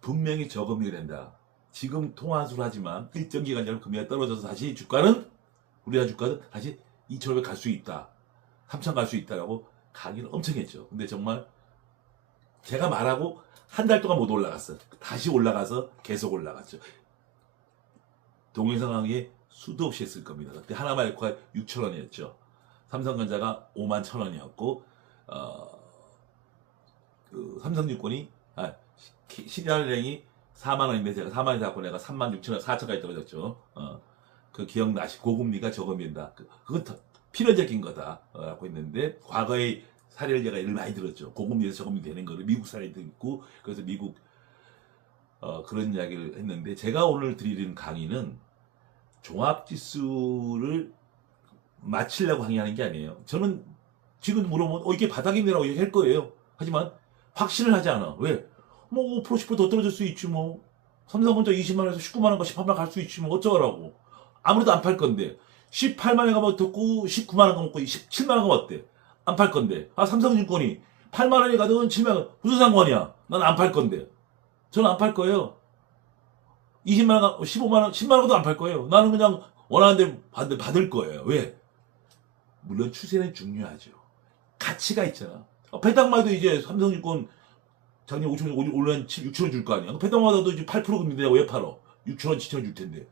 분명히 저금리를 한다. 지금 통화한수를 하지만 일정 기간 전에 금리가 떨어져서 다시 우리나라 주가는 다시 2,500 갈 수 있다. 3,000 갈 수 있다라고 강의를 엄청 했죠. 근데 정말 제가 말하고 한 달 동안 못 올라갔어. 다시 올라가서 계속 올라갔죠. 동영상 강의 수도 없이 했을 겁니다. 그때 하나마이크가 6,000원이었죠. 삼성전자가 51,000원이었고 그 삼성증권이 시리얼은행이 4만원인데 제가 4만원에 샀고 내가 36,000원 4천까지 떨어졌죠. 그 기억나시 고금리가 저금리다. 그건 필연적인 거다 라고 했는데 과거의 사례를 제가 예를 많이 들었죠. 고금리에서 저금리 되는 거를 미국 사례도 있고 그래서 미국 그런 이야기를 했는데 제가 오늘 드리는 강의는 종합지수를 맞추려고 항의하는 게 아니에요. 저는 지금 물어보면 이게 바닥인데라고 얘기할 거예요. 하지만 확신을 하지 않아. 왜? 뭐 5% 10%더 떨어질 수 있지 뭐. 삼성전자 20만 원에서 19만 원과 18만 원 갈 수 있지 뭐. 어쩌라고. 아무래도 안 팔 건데. 18만 원 가면 어떻고 19만 원 가면 어떻고 17만 원 가면 어때? 안 팔 건데. 삼성증권이 8만 원이 가든 7만 원 무슨 상관이야? 난 안 팔 건데. 저는 안 팔 거예요. 20만 원, 15만 원, 10만 원도 안 팔 거예요. 나는 그냥 원하는 대로 받을 거예요. 왜? 물론 추세는 중요하죠. 가치가 있잖아. 배당마도 이제 삼성증권 작년 5천 원, 올해 6천 원 줄 거 아니야. 배당마다도 이제 8% 금리인데 왜 팔어? 6천 원, 7천 원 줄 텐데.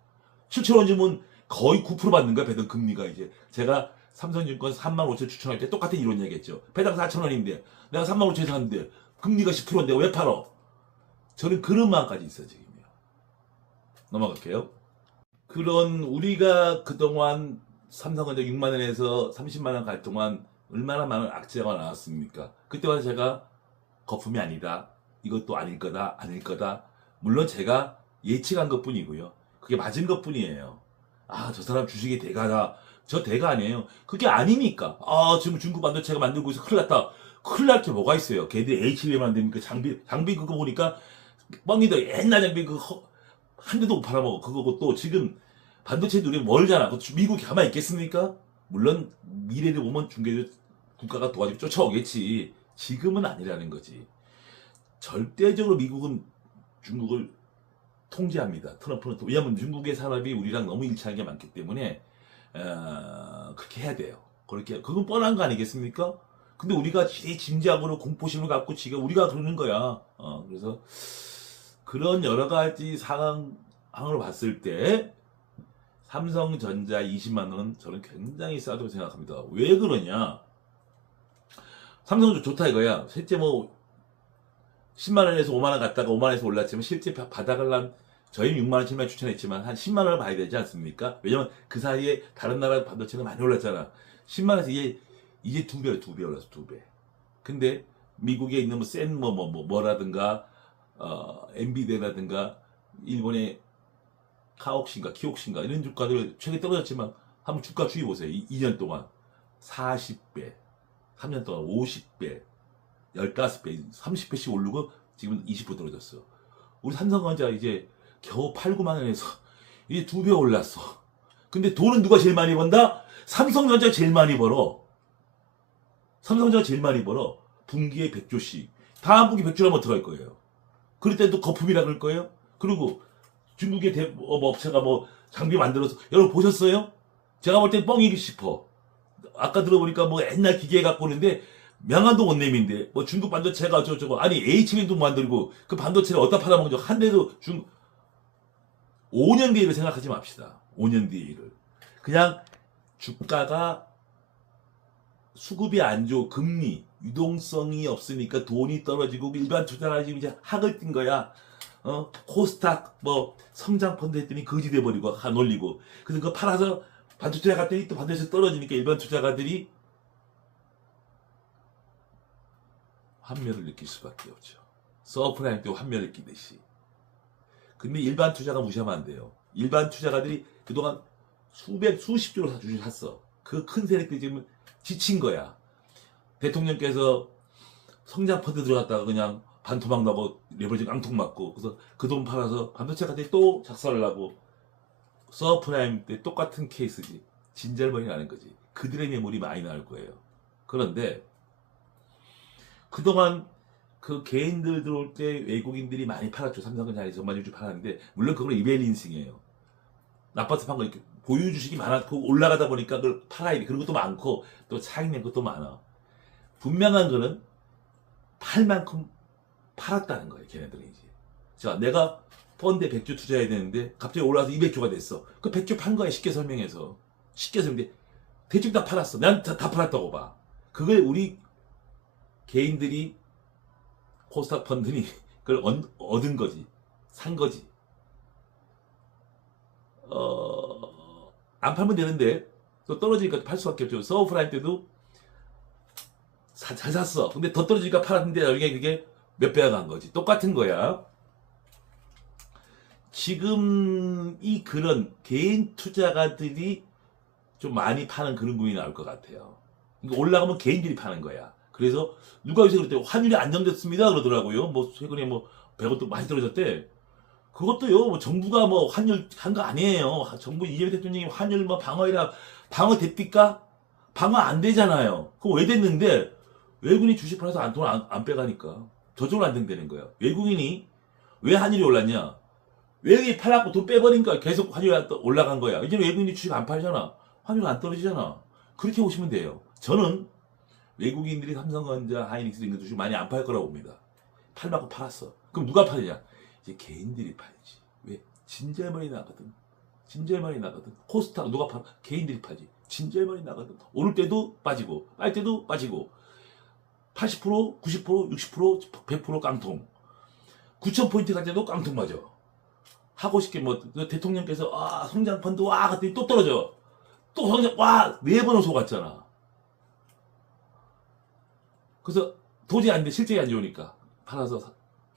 7천 원 주면 거의 9% 받는 거야, 배당 금리가 이제. 제가 삼성증권 3만 5천 추천할 때 똑같은 이론 얘기했죠. 배당 4천 원인데 내가 3만 5천에 샀는데 금리가 10%인데 왜 팔어? 저는 그런 마음까지 있어 지금요. 넘어갈게요. 그런 우리가 그동안 삼성전자 6만 원에서 30만 원 갈 동안 얼마나 많은 악재가 나왔습니까? 그때마다 제가 거품이 아니다. 이것도 아닐 거다. 아닐 거다. 물론 제가 예측한 것뿐이고요. 그게 맞은 것뿐이에요. 저 사람 주식이 대가다. 저 대가 아니에요. 그게 아니니까. 지금 중국 반도체가 만들고 있어. 큰일 났다. 큰일 날 게 뭐가 있어요. 걔들이 HBM 만듭니까? 장비 그거 보니까 뻥이다. 옛날 장비 한 대도 못 팔아먹어. 그거고 또 지금 반도체 눈이 멀잖아. 미국이 가만히 있겠습니까? 물론 미래를 보면 중개주 국가가 도와주고 쫓아오겠지. 지금은 아니라는 거지. 절대적으로 미국은 중국을 통제합니다. 트럼프는 왜냐하면 중국의 산업이 우리랑 너무 일치하는 게 많기 때문에 그렇게 해야 돼요. 그건 뻔한 거 아니겠습니까? 근데 우리가 제 짐작으로 공포심을 갖고 지금 우리가 그러는 거야. 그래서 그런 여러 가지 상황으로 봤을 때 삼성전자 20만 원은 저는 굉장히 싸다고 생각합니다. 왜 그러냐? 삼성도 좋다 이거야. 실제 뭐 10만 원에서 5만 원 갔다가 5만 원에서 올랐지만 실제 바닥을 난 저희 6만 원 7만 원 추천했지만 한 10만 원을 봐야 되지 않습니까? 왜냐면 그 사이에 다른 나라 반도체가 많이 올랐잖아. 10만 원에서 이제 두 배 올랐어, 두 배. 근데 미국에 있는 뭐라든가 엔비디아라든가 일본의 키옥신가 이런 주가들 최근에 떨어졌지만 한번 주가 주의 보세요. 2년 동안 40배, 3년 동안 50배, 15배, 30배씩 오르고 지금 20% 떨어졌어. 우리 삼성전자 이제 겨우 8, 9만 원에서 이제 2배 올랐어. 근데 돈은 누가 제일 많이 번다? 삼성전자 제일 많이 벌어. 삼성전자 제일 많이 벌어. 분기에 100조씩. 다음 분기 100조라면 어떡할 거예요? 그럴 때도 거품이라 그럴 거예요? 그리고 중국의 업체가 장비 만들어서 여러분 보셨어요? 제가 볼 땐 뻥이기 싶어. 아까 들어보니까 옛날 기계 갖고 오는데 명안도 못 내민데 중국 반도체가 어쩌고 아니 HBM도 만들고 그 반도체를 어디다 팔아먹는 한 대도 5년 뒤를 생각하지 맙시다. 5년 뒤를 그냥 주가가 수급이 안 좋고 금리 유동성이 없으니까 돈이 떨어지고 일반 투자가 지금 이제 학을 뛴 거야. 코스닥 성장 펀드 했더니 거지 돼버리고 안 올리고 그래서 그거 팔아서 반도체 갔더니 또 반도체 떨어지니까 일반 투자가들이 환멸을 느낄 수밖에 없죠. 서프라임 때 환멸을 느끼듯이. 근데 일반 투자가 무시하면 안 돼요. 일반 투자가들이 그동안 수십 조로 주식 샀어. 그 큰 세력들이 지금 지친 거야. 대통령께서 성장 펀드 들어갔다가 그냥 반토막 나고 레버리지 깡통 맞고 그래서 그 돈 팔아서 반도체 같은 또 작살을 나고 서프라임 때 똑같은 케이스지. 진절머리 나는 거지. 그들의 매물이 많이 나올 거예요. 그런데 그동안 그 개인들 들어올 때 외국인들이 많이 팔았죠. 삼성전자 정말 요즘 팔았는데 물론 그건 리밸런싱이에요. 나빠서 판 거 이렇게 보유 주식이 많았고 올라가다 보니까 그걸 팔아야 돼. 그런 것도 많고 또 차익 낸 것도 많아. 분명한 거는 팔 만큼 팔았다는 거예요. 걔네들이 이제. 자, 내가 펀드에 100조 투자해야 되는데 갑자기 올라와서 200조가 됐어. 그 100조 판 거야. 쉽게 설명해서. 쉽게 설명해. 대충 다 팔았어. 난 다 팔았다고 봐. 그걸 우리 개인들이 코스닥 펀드니 그걸 얻은 거지. 산 거지. 안 팔면 되는데 또 떨어지니까 팔 수밖에 없죠. 서브프라임 때도 잘 샀어. 근데 더 떨어지니까 팔았는데 나중에 그게 몇 배가 간 거지. 똑같은 거야. 지금 그런 개인 투자가들이 좀 많이 파는 그런 부분이 나올 것 같아요. 그러니까 올라가면 개인들이 파는 거야. 그래서 누가 요새 그랬대 환율이 안정됐습니다 그러더라고요. 뭐 최근에 뭐 100원 또 많이 떨어졌대. 그것도요, 뭐 정부가 뭐 환율 한 거 아니에요. 정부 이재명 대통령이 환율 뭐 방어해라. 방어 됩니까? 방어 안 되잖아요. 그럼 왜 됐는데 외국인이 주식 팔아서 안 빼가니까 저절로 안정되는 거예요. 외국인이 왜 환율이 올랐냐? 외국인이 팔았고 돈 빼버리니까 계속 환율이 올라간 거야. 이제 외국인이 주식 안 팔잖아. 환율 안 떨어지잖아. 그렇게 보시면 돼요. 저는 외국인들이 삼성전자, 하이닉스 이런 주식 많이 안 팔 거라고 봅니다. 팔만큼 팔았어. 그럼 누가 팔느냐? 이제 개인들이 팔지. 왜? 진짜 많이 나거든. 진짜 많이 나거든. 코스닥 누가 팔아? 개인들이 팔지. 진짜 많이 나거든. 오를 때도 빠지고, 빨 때도 빠지고, 80%, 90%, 60%, 100% 깡통. 9,000포인트 갈 때도 깡통 맞아. 하고 싶게 뭐, 대통령께서, 성장펀드, 그랬더니 또 떨어져. 또 성장, 4번을 속았잖아. 그래서 도저히 안 돼. 실적이 안 좋으니까. 팔아서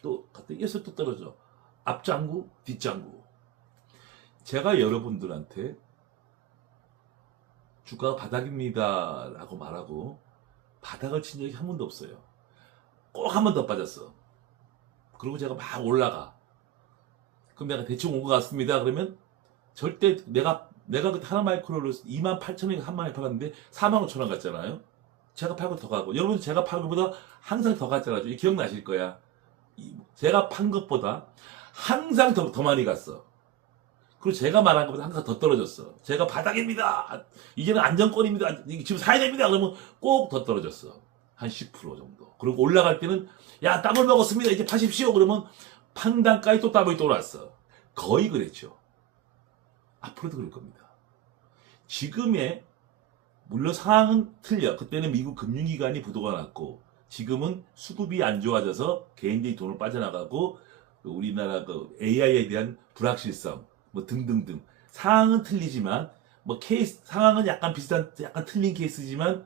또, 갔더니 예수 또 떨어져. 앞장구, 뒷장구. 제가 여러분들한테 주가가 바닥입니다 라고 말하고 바닥을 친 적이 한 번도 없어요. 꼭 한 번 더 빠졌어. 그리고 제가 막 올라가. 그럼 내가 대충 온 것 같습니다. 그러면 절대 내가 그때 하나마이크로를 28,000원에 한 마리 팔았는데 45,000원 갔잖아요. 제가 팔고 더 가고. 여러분 제가 팔 것보다 항상 더 갔잖아요. 기억나실 거야. 제가 판 것보다 항상 더 많이 갔어. 그리고 제가 말한 것보다 항상 더 떨어졌어. 제가 바닥입니다. 이제는 안정권입니다. 지금 사야 됩니다. 그러면 꼭 더 떨어졌어. 한 10% 정도. 그리고 올라갈 때는 야 따블 먹었습니다. 이제 파십시오. 그러면 판단까지 또 따블이 또 올랐어. 거의 그랬죠. 앞으로도 그럴 겁니다. 지금의 물론 상황은 틀려. 그때는 미국 금융기관이 부도가 났고 지금은 수급이 안 좋아져서 개인들이 돈을 빠져나가고 우리나라 그 AI에 대한 불확실성 뭐 등등등 상황은 틀리지만 뭐 케이스 상황은 약간 비슷한 약간 틀린 케이스지만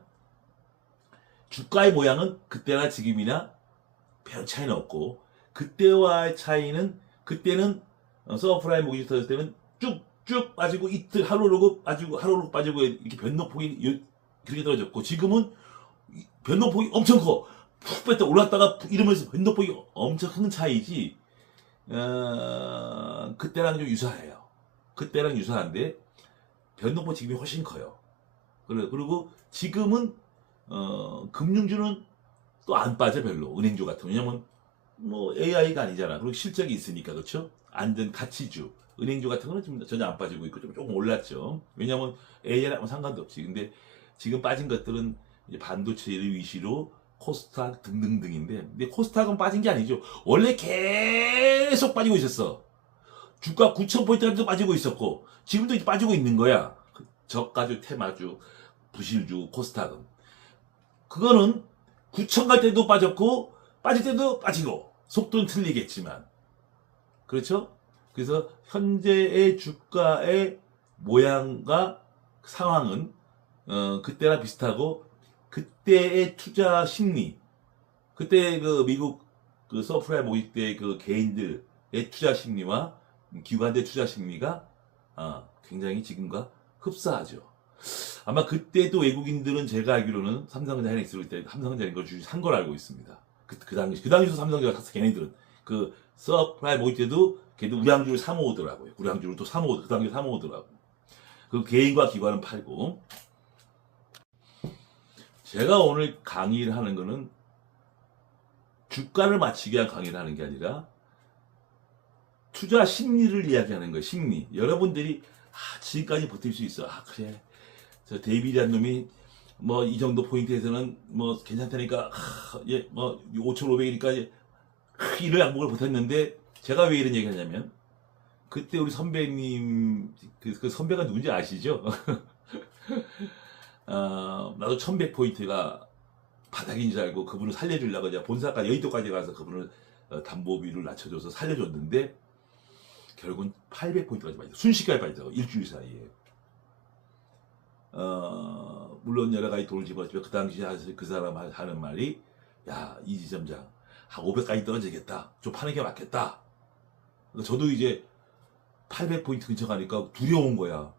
주가의 모양은 그때나 지금이나 별 차이는 없고 그때와의 차이는 그때는 서프라임 모기지 터질 때는 쭉쭉 빠지고 이틀 하루로 빠지고 이렇게 변동폭이 그렇게 떨어졌고 지금은 변동폭이 엄청 커. 푹 뺐다 올랐다가 이러면서 변동폭이 엄청 큰 차이지. 그때랑 좀 유사해요. 그때랑 유사한데 변동폭 지금이 훨씬 커요. 그리고 지금은 금융주는 또 안 빠져 별로. 은행주 같은 왜냐면 뭐 AI가 아니잖아. 그리고 실적이 있으니까 그렇죠. 안전 가치주 은행주 같은 거는 지금 전혀 안 빠지고 있고 조금 올랐죠. 왜냐면 AI랑 상관도 없지. 근데 지금 빠진 것들은 이제 반도체를 위시로 코스닥 등등등인데 근데 코스닥은 빠진 게 아니죠. 원래 계속 빠지고 있었어. 주가 9,000포인트까지도 빠지고 있었고 지금도 이제 빠지고 있는 거야. 저가주, 테마주, 부실주, 코스닥은. 그거는 9,000 갈 때도 빠졌고 빠질 때도 빠지고 속도는 틀리겠지만 그렇죠? 그래서 현재의 주가의 모양과 상황은 그때랑 비슷하고 그때의 투자 심리 그때 그 미국 그 서프라임 모기 때 그 개인들의 투자 심리와 기관의 투자 심리가 굉장히 지금과 흡사하죠. 아마 그때도 외국인들은 제가 알기로는 삼성전자 하이닉스를 때 삼성전자 이걸 산 걸 알고 있습니다. 그 당시도 삼성전자 샀어. 걔네들은 그 서프라임 모기 때도 걔도 우량주를 사모으더라고요. 우량주를 또 그 당시에 사모으더라고. 그 개인과 기관은 팔고. 제가 오늘 강의를 하는 거는 주가를 맞추기 위한 강의를 하는 게 아니라 투자 심리를 이야기하는 거예요. 심리. 여러분들이 지금까지 버틸 수 있어. 그래. 저 데이비드한 놈이 뭐 이 정도 포인트에서는 뭐 괜찮다니까 뭐 5,500이니까 이런 양복을 버텼는데 제가 왜 이런 얘기 하냐면 그때 우리 선배님 그 선배가 누군지 아시죠? 나도 1,100포인트가 바닥인 줄 알고 그분을 살려주려고 이제 본사까지 여의도까지 가서 그분을 담보비를 낮춰줘서 살려줬는데 결국은 800포인트까지 빠졌어. 순식간에 빠졌어. 일주일 사이에. 물론 여러 가지 돈을 집어주면 그 당시에 그 사람 하는 말이 야 이지점장 한 500까지 떨어지겠다. 좀 파는 게 맞겠다. 저도 이제 800포인트 근처 가니까 두려운 거야.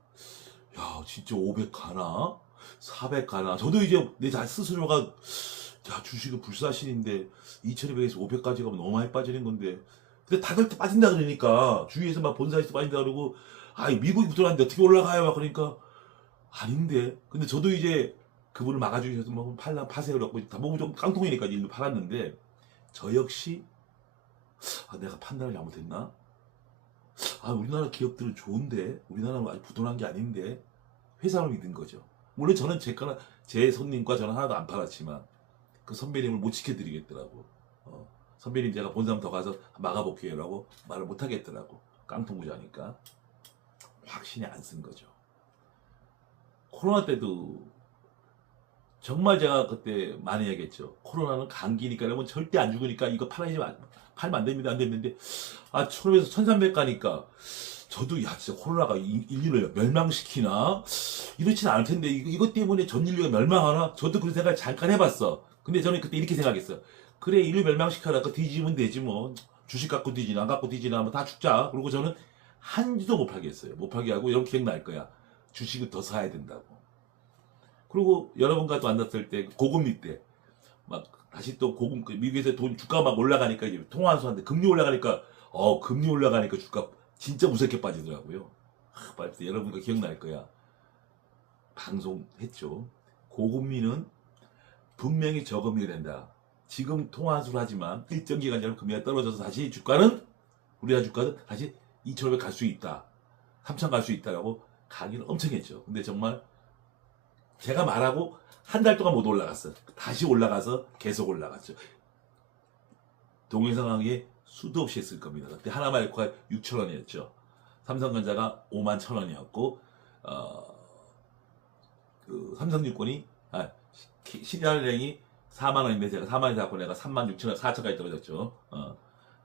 야 야, 진짜 500 가나? 400 가나? 저도 이제 내 스스로가, 야, 주식은 불사신인데, 2200에서 500까지 가면 너무 많이 빠지는 건데. 근데 다들 또 빠진다 그러니까, 주위에서 막 본사에서 빠진다 그러고, 아, 미국이 붙어놨는데 어떻게 올라가요? 막 그러니까, 아닌데. 근데 저도 이제 그분을 막아주셔서 뭐 파세요. 그래갖고, 다 몸이 좀 깡통이니까 일로 팔았는데, 저 역시, 아, 내가 판단을 잘못했나? 아, 우리나라 기업들은 좋은데, 우리나라는 아직 부도난 게 아닌데, 회사를 믿은 거죠. 물론 저는 제 손님과 저는 하나도 안 팔았지만 그 선배님을 못 지켜드리겠더라고. 선배님 제가 본사람 더 가서 막아볼게요라고 말을 못 하겠더라고. 깡통부자니까 확신이 안 쓴 거죠. 코로나 때도 정말 제가 그때 많이 얘기했죠. 코로나는 감기니까 여러분 절대 안 죽으니까 이거 팔면 안 됩니다. 안 됐는데 아 1500에서 1300 가니까 저도 야 진짜 코로나가 인류를 멸망시키나 이렇진 않을 텐데 이것 때문에 전 인류가 멸망하나 저도 그런 생각 잠깐 해봤어. 근데 저는 그때 이렇게 생각했어. 그래 인류 멸망시켜라 뒤지면 되지 뭐 주식 갖고 뒤지나 안 갖고 뒤지나 뭐 다 죽자. 그리고 저는 한 주도 못 팔게 했어요. 못 팔게 하고 여러분 기억날 거야. 주식을 더 사야 된다고. 그리고 여러분과도 만났을 때 고금리 때 막 다시 또 미국에서 주가 막 올라가니까 이제 통화한수한테 금리 올라가니까 금리 올라가니까 주가 진짜 무섭게 빠지더라고요. 여러분과 기억날 거야. 방송했죠. 고금리는 분명히 저금리 된다. 지금 통화한수를 하지만 일정 기간 전에 금리가 떨어져서 다시 우리나라 주가는 다시 2,500 갈 수 있다. 3,000 갈 수 있다라고 강의를 엄청 했죠. 근데 정말 제가 말하고 한 달 동안 못 올라갔어. 다시 올라가서 계속 올라갔죠. 동영상강의 수도 없이 했을 겁니다. 그때 하나마이크가 6,000원이었죠. 삼성전자가 51,000원이었고 그 삼성증권이 신한은행이 4만원인데 제가 4만원에 샀고 내가 36,000원 4천까지 떨어졌죠.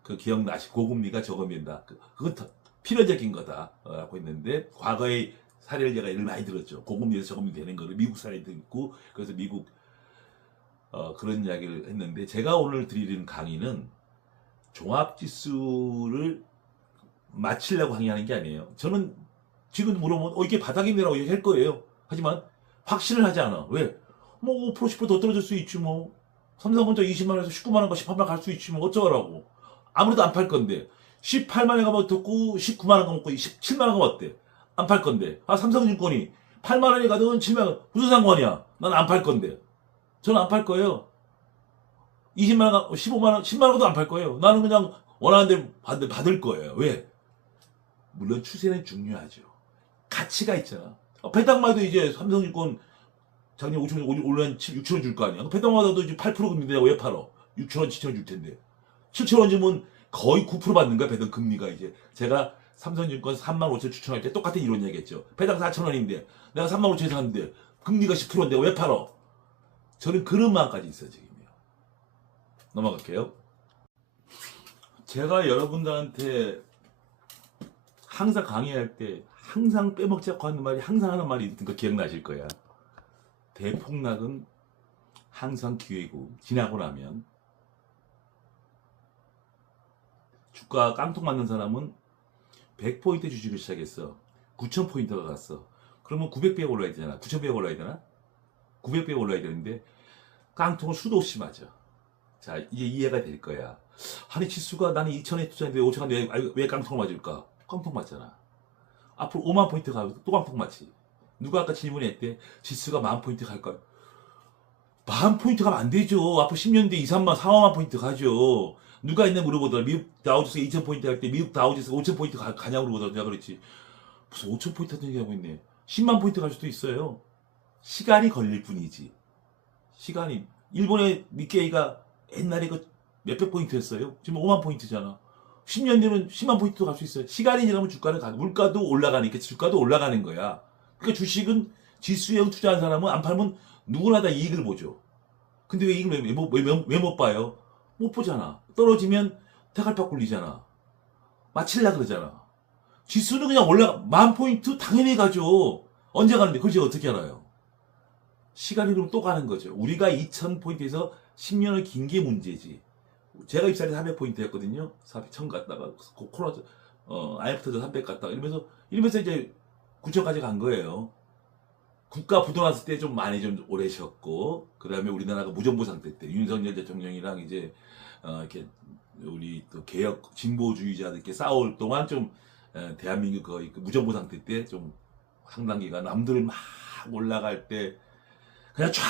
그 기억나시 고금리가 저금리다. 그건 필연적인 거다 라고 했는데 과거의 사례를 제가 예를 많이 들었죠. 고금리에서 저금리 되는 거를 미국 사례도 있고 그래서 미국 그런 이야기를 했는데 제가 오늘 드리는 강의는 종합지수를 맞추려고 강의하는 게 아니에요. 저는 지금 물어보면 이게 바닥이네라고 얘기할 거예요. 하지만 확신을 하지 않아. 왜? 뭐 5% 10%더 떨어질 수 있지 뭐. 삼성전자 20만원에서 19만원, 18만원 갈 수 있지 뭐. 어쩌라고. 아무래도 안 팔 건데 18만원 가면 어떻고 19만원 가면 어떻고 17만원 가면 어때? 안 팔 건데. 삼성증권이 8만원이 가든 7만원 무슨 상관이야. 난 안 팔 건데. 저는 안 팔 거예요. 20만원, 15만원, 10만원도 안 팔 거예요. 나는 그냥 원하는 대로 받을 거예요. 왜? 물론 추세는 중요하죠. 가치가 있잖아. 배당마도 이제 삼성증권 작년 5천원 올해 6천원 줄 거 아니야. 배당마다도 이제 8% 금리인데 왜 팔어? 6천원, 7천원 줄 텐데. 7천원 주면 거의 9% 받는 거야. 배당 금리가 이제. 제가 삼성증권 35,000원 추천할 때 똑같은 이론 얘기했죠. 배당 4천원인데 내가 35,000원 샀는데 금리가 10%인데 왜 팔어? 저는 그런 마음까지 있어요. 지금요. 넘어갈게요. 제가 여러분들한테 항상 강의할 때 항상 빼먹지 않고 하는 말이 항상 하는 말이 있는 거 기억나실 거야. 대폭락은 항상 기회고 지나고 나면 주가 깡통 맞는 사람은 100포인트 주식을 시작했어. 9,000포인트가 갔어. 그러면 900배가 올라야 되잖아. 9,000배가 올라야 되나? 900배가 올라야 되는데 깡통을 수도 없이 맞아. 자, 이제 이해가 될 거야. 아니 지수가 나는 2,000에 투자했는데 5,000에 왜 깡통을 맞을까? 깡통 맞잖아. 앞으로 5만 포인트 가면 또 깡통 맞지. 누가 아까 질문했대. 지수가 10,000포인트 갈까? 10,000포인트 가면 안 되죠. 앞으로 10년 뒤에 2, 3만, 4만 포인트 가죠. 누가 있냐 물어보더라. 미국 다우지수 2,000포인트 할 때 미국 다우지수 5,000포인트 가냐고 물어보더라. 내가 그랬지. 무슨 5,000포인트 같은 얘기하고 있네. 10만 포인트 갈 수도 있어요. 시간이 걸릴 뿐이지. 시간이. 일본의 니케이가 옛날에 그 몇백 포인트 했어요. 지금 5만 포인트잖아. 10년 뒤는 10만 포인트도 갈 수 있어요. 시간이 지나면 물가도 올라가니까 주가도 올라가는 거야. 그러니까 주식은 지수형 투자한 사람은 안 팔면 누구나 다 이익을 보죠. 근데 왜 이익을 왜 못 봐요? 못 보잖아. 떨어지면 대갈박 굴리잖아. 맞힐라 그러잖아. 지수는 그냥 올라가, 10,000포인트 당연히 가죠. 언제 가는데 그걸 제가 어떻게 알아요? 시간이 그럼 또 가는 거죠. 우리가 2,000포인트에서 10년을 긴 게 문제지. 제가 입사할 때 400포인트였거든요. 400, 1,000 갔다가 코로나 IMF 터져 300 갔다가 이러면서 이제 9,000까지 간 거예요. 국가 부도났을 때 좀 많이 좀 오래 쉬었고, 그 다음에 우리나라가 무정부 상태 때 윤석열 대통령이랑 이제 이렇게 우리 또 개혁 진보주의자들께 싸울 동안 좀 대한민국 거의 그 무정부 상태 때 좀 상당 기간 남들 막 올라갈 때 그냥 쫙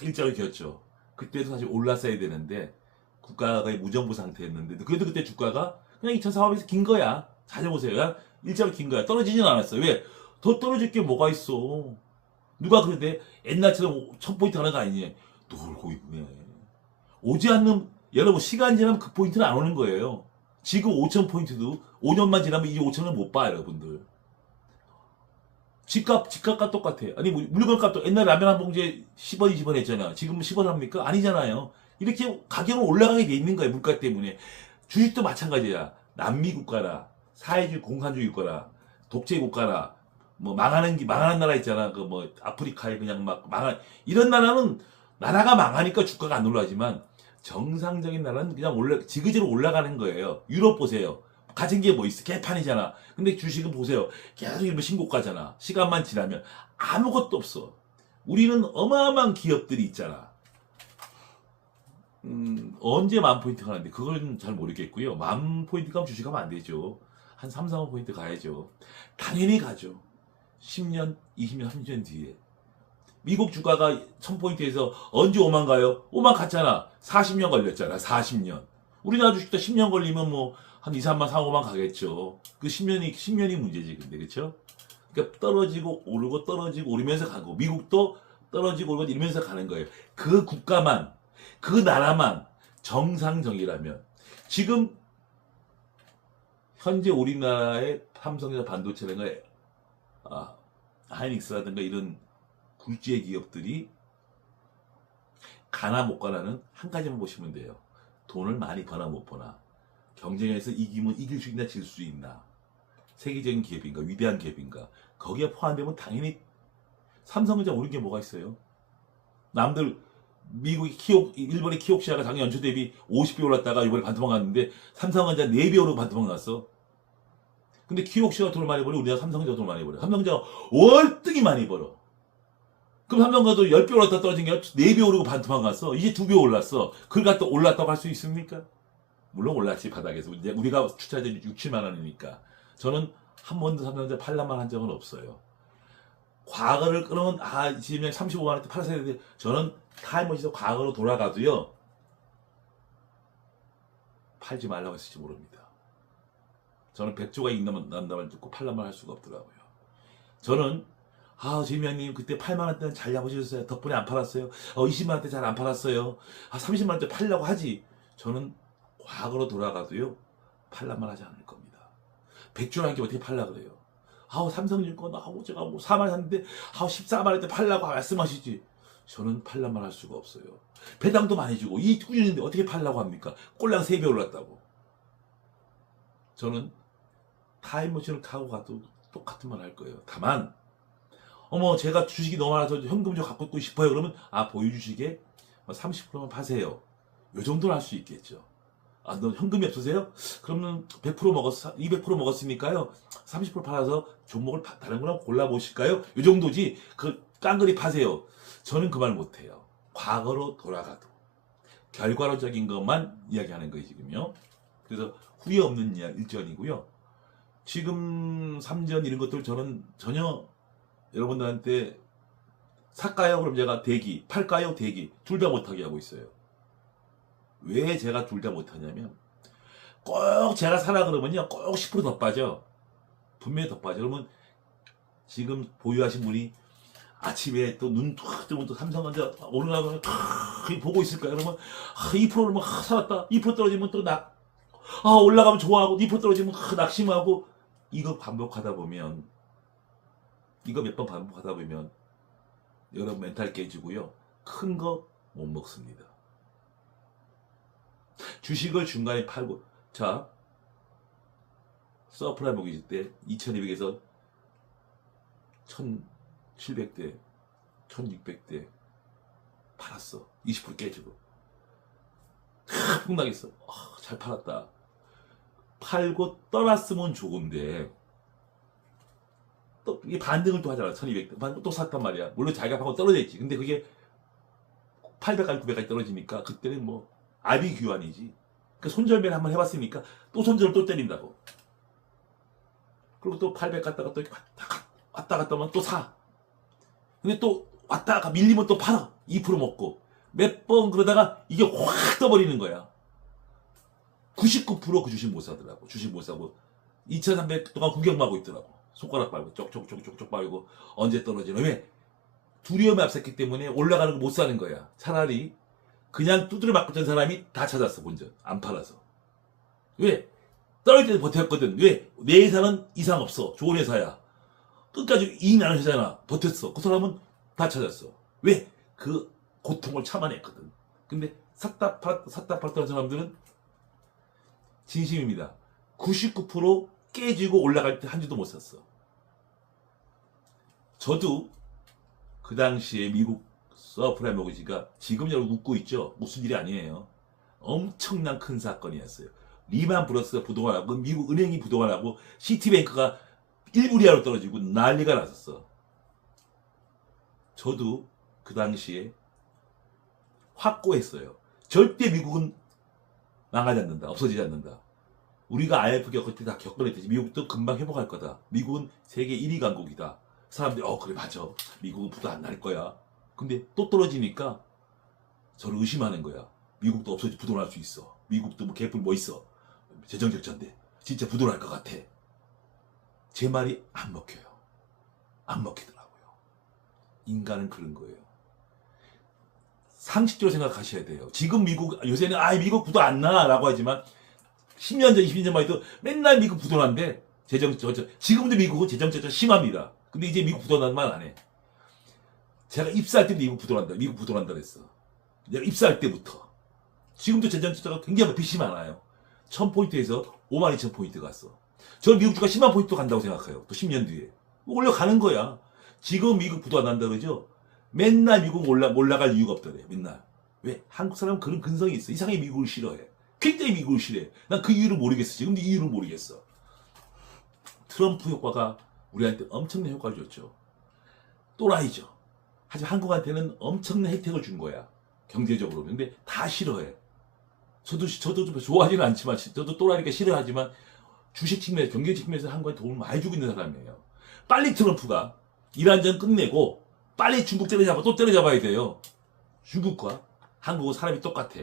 일자로 기었죠. 그때도 사실 올랐어야 되는데 국가가 거의 무정부 상태였는데 그래도 그때 주가가 그냥 2004년에서 긴 거야. 찾아보세요. 그냥 일자로 긴 거야. 떨어지진 않았어. 왜? 더 떨어질 게 뭐가 있어? 누가 그런데 옛날처럼 1000포인트 하는 거 아니니? 놀고 있네. 오지 않는, 여러분, 시간 지나면 그 포인트는 안 오는 거예요. 지금 5000포인트도 5년만 지나면 이제 5000을 못 봐, 여러분들. 집값과 똑같아. 아니, 물건값도 옛날 라면 한 봉지에 10원, 20원 했잖아. 지금 10원 합니까? 아니잖아요. 이렇게 가격은 올라가게 돼 있는 거야, 물가 때문에. 주식도 마찬가지야. 남미 국가나, 사회주의 공산주의 국가나, 독재 국가나, 뭐 망하는 나라 있잖아. 그 뭐 아프리카에 그냥 막 이런 나라는 나라가 망하니까 주가가 안 올라가지만 정상적인 나라는 그냥 지그재로 올라가는 거예요. 유럽 보세요. 가진 게 뭐 있어? 개판이잖아. 근데 주식은 보세요. 계속 이러면 신고가잖아. 시간만 지나면 아무것도 없어. 우리는 어마어마한 기업들이 있잖아. 언제 만 포인트 가는데 그걸 잘 모르겠고요. 만 포인트 가면 주식하면 안 되죠. 한 3, 4만 포인트 가야죠. 당연히 가죠. 10년, 20년, 30년 뒤에. 미국 주가가 1000포인트에서 언제 5만 가요? 5만 갔잖아. 40년 걸렸잖아. 40년. 우리나라 주식도 10년 걸리면 뭐 한 2, 3만, 4, 5만 가겠죠. 그 10년이 문제지. 근데 그쵸? 그러니까 떨어지고 오르고 떨어지고 오르면서 가고 미국도 떨어지고 오르고 이러면서 가는 거예요. 그 국가만, 그 나라만 정상적이라면 지금 현재 우리나라의 삼성이나 반도체라든가 하이닉스라든가 이런 굴지의 기업들이 가나 못 가나는 한 가지만 보시면 돼요. 돈을 많이 버나 못 버나. 경쟁에서 이기면 이길 수 있나 질 수 있나. 세계적인 기업인가 위대한 기업인가. 거기에 포함되면 당연히 삼성전자 오른 게 뭐가 있어요. 남들 미국이 일본의 키옥시아가 작년 연초 대비 50배 올랐다가 이번에 반토막 갔는데 삼성전자 4배 오르고 반토막 갔어. 근데 키옥시아가 돈을 많이 벌어 우리나라 삼성전자가 돈을 많이 벌어. 삼성전자가 월등히 많이 벌어. 그럼 삼성전자도 10배 올랐다 떨어진 게 4배 오르고 반토막 갔어. 이제 2배 올랐어. 그걸 갖다 올랐다고 할 수 있습니까? 물론 올랐지 바닥에서. 이제 우리가 주차된 6, 7만 원이니까. 저는 한 번도 삼성전자 팔란만 한 적은 없어요. 과거를 끊으면 지금 35만 원대 팔았어야 되는데 저는 타임머신에서 과거로 돌아가도요. 팔지 말라고 했을지 모릅니다. 저는 100조가 있는다만 듣고 팔란만 할 수가 없더라고요. 저는 재미형님 그때 8만 원대는 잘 잡으셨어요. 덕분에 안 팔았어요. 20만 원대 잘 안 팔았어요. 30만 원대 팔려고 하지. 저는 과거로 돌아가도요. 팔란만 하지 않을 겁니다. 100조라는 게 어떻게 팔라 그래요. 삼성증권 제가 뭐 4만 원 샀는데 14만 원대 팔라고 말씀하시지. 저는 팔란만 할 수가 없어요. 배당도 많이 주고 이 꾸준인데 어떻게 팔라고 합니까? 꼴랑 3배 올랐다고. 저는 타임머신을 타고 가도 똑같은 말 할 거예요. 다만 제가 주식이 너무 많아서 현금 좀 갖고 있고 싶어요. 그러면 보유 주식에 30%만 파세요. 요 정도는 할 수 있겠죠. 너 현금이 없으세요? 그러면 100% 먹었어, 200% 먹었으니까요. 30% 팔아서 종목을 다른 거나 골라보실까요? 요 정도지. 그 깡그리 파세요. 저는 그 말 못해요. 과거로 돌아가도 결과론적인 것만 이야기하는 거예요 지금요. 그래서 후회 없는 일전이고요. 지금 3전 이런 것들 저는 전혀 여러분들한테 살까요? 그럼 제가 대기, 팔까요? 대기 둘 다 못하게 하고 있어요. 왜 제가 둘 다 못하냐면 꼭 제가 사라 그러면요 꼭 10%더 빠져. 분명히 더 빠져. 그러면 지금 보유하신 분이 아침에 또 눈 탁 뜨면 또 삼성전자 오르나고 보고 있을 거야. 그러면 2%를 막 살았다. 2% 떨어지면 또 올라가면 좋아하고 2% 떨어지면 낙심하고 이거 반복하다 보면 몇 번 반복하다 보면 여러분 멘탈 깨지고요. 큰 거 못 먹습니다. 주식을 중간에 팔고 서프라임 모기지 때 2200에서 1700대 1600대 팔았어. 20% 깨지고 폭락했어. 잘 팔았다. 팔고 떠났으면 좋은데 또 이게 반등을 또 하잖아. 1200 또 샀단 말이야. 물론 자기가 방금 떨어져 있지. 근데 그게 800까지 900까지 떨어지니까 그때는 뭐 아비규환이지. 그 손절매를 한번 해봤으니까 또 손절을 또 때린다고. 그리고 또 800 갔다가 또 이렇게 왔다 갔다 하면 또 사. 근데 또 왔다가 밀리면 또 팔아. 2% 먹고. 몇 번 그러다가 이게 확 떠버리는 거야. 99% 그 주식 못 사더라고. 주식 못 사고 2300 동안 구경하고 있더라고. 손가락 빨고 쪽쪽쪽쪽쪽 빨고 언제 떨어지나. 왜? 두려움에 앞섰기 때문에 올라가는 거 못 사는 거야. 차라리 그냥 두드려 맞고 전 사람이 다 찾았어. 먼저 안 팔아서. 왜? 떨어질 때 버텼거든. 왜? 내 회사는 이상 없어. 좋은 회사야. 끝까지 이익 나는 회사잖아. 버텼어. 그 사람은 다 찾았어. 왜? 그 고통을 참아냈거든. 근데 샀다 팔았던 사람들은 진심입니다. 99% 깨지고 올라갈 때 한 주도 못 샀어. 저도 그 당시에 미국 서프라임 모기지가 지금 여러분 웃고 있죠? 무슨 일이 아니에요. 엄청난 큰 사건이었어요. 리만 브러스가 부도하고 미국 은행이 부도하고 시티뱅크가 1불 이하로 떨어지고 난리가 났었어. 저도 그 당시에 확고했어요. 절대 미국은 망하지 않는다. 없어지지 않는다. 우리가 IMF 겪을 때 다 겪어냈듯이 미국도 금방 회복할 거다. 미국은 세계 1위 강국이다. 사람들이 그래 맞아. 미국은 부도 안 날 거야. 근데 또 떨어지니까 저를 의심하는 거야. 미국도 없어지 부도 날 수 있어. 미국도 뭐 개뿔 뭐 있어. 재정적자인데 진짜 부도 날 것 같아. 제 말이 안 먹혀요. 안 먹히더라고요. 인간은 그런 거예요. 상식적으로 생각하셔야 돼요. 지금 미국 요새는 미국 부도 안 나라고 하지만 10년 전, 20년 전만 해도 맨날 미국 부도 난데 지금도 미국은 재정적자 심합니다. 근데 이제 미국 부도 난단 말 안 해. 제가 입사할 때도 미국 부도 난다. 미국 부도 난다 그랬어. 내가 입사할 때부터. 지금도 재정적자가 굉장히 빚이 많아요. 1000포인트에서 52,000포인트 갔어. 저는 미국 주가 10만 포인트 간다고 생각해요. 또 10년 뒤에. 올라가는 거야. 지금 미국 부도 안 난다 그러죠? 맨날 미국 올라갈 이유가 없더래. 맨날. 왜? 한국 사람은 그런 근성이 있어. 이상하게 미국을 싫어해. 굉장히 미국을 싫어해. 난 그 이유를 모르겠어. 지금도 이유를 모르겠어. 트럼프 효과가 우리한테 엄청난 효과를 줬죠. 또라이죠. 하지만 한국한테는 엄청난 혜택을 준 거야. 경제적으로. 근데 다 싫어해. 저도 좀 좋아하지는 않지만, 저도 또라이니까 싫어하지만, 주식 측면에서, 경제 측면에서 한국에 도움을 많이 주고 있는 사람이에요. 빨리 트럼프가 이란전 끝내고, 빨리 중국 때려잡아, 또 때려잡아야 돼요. 중국과 한국은 사람이 똑같아.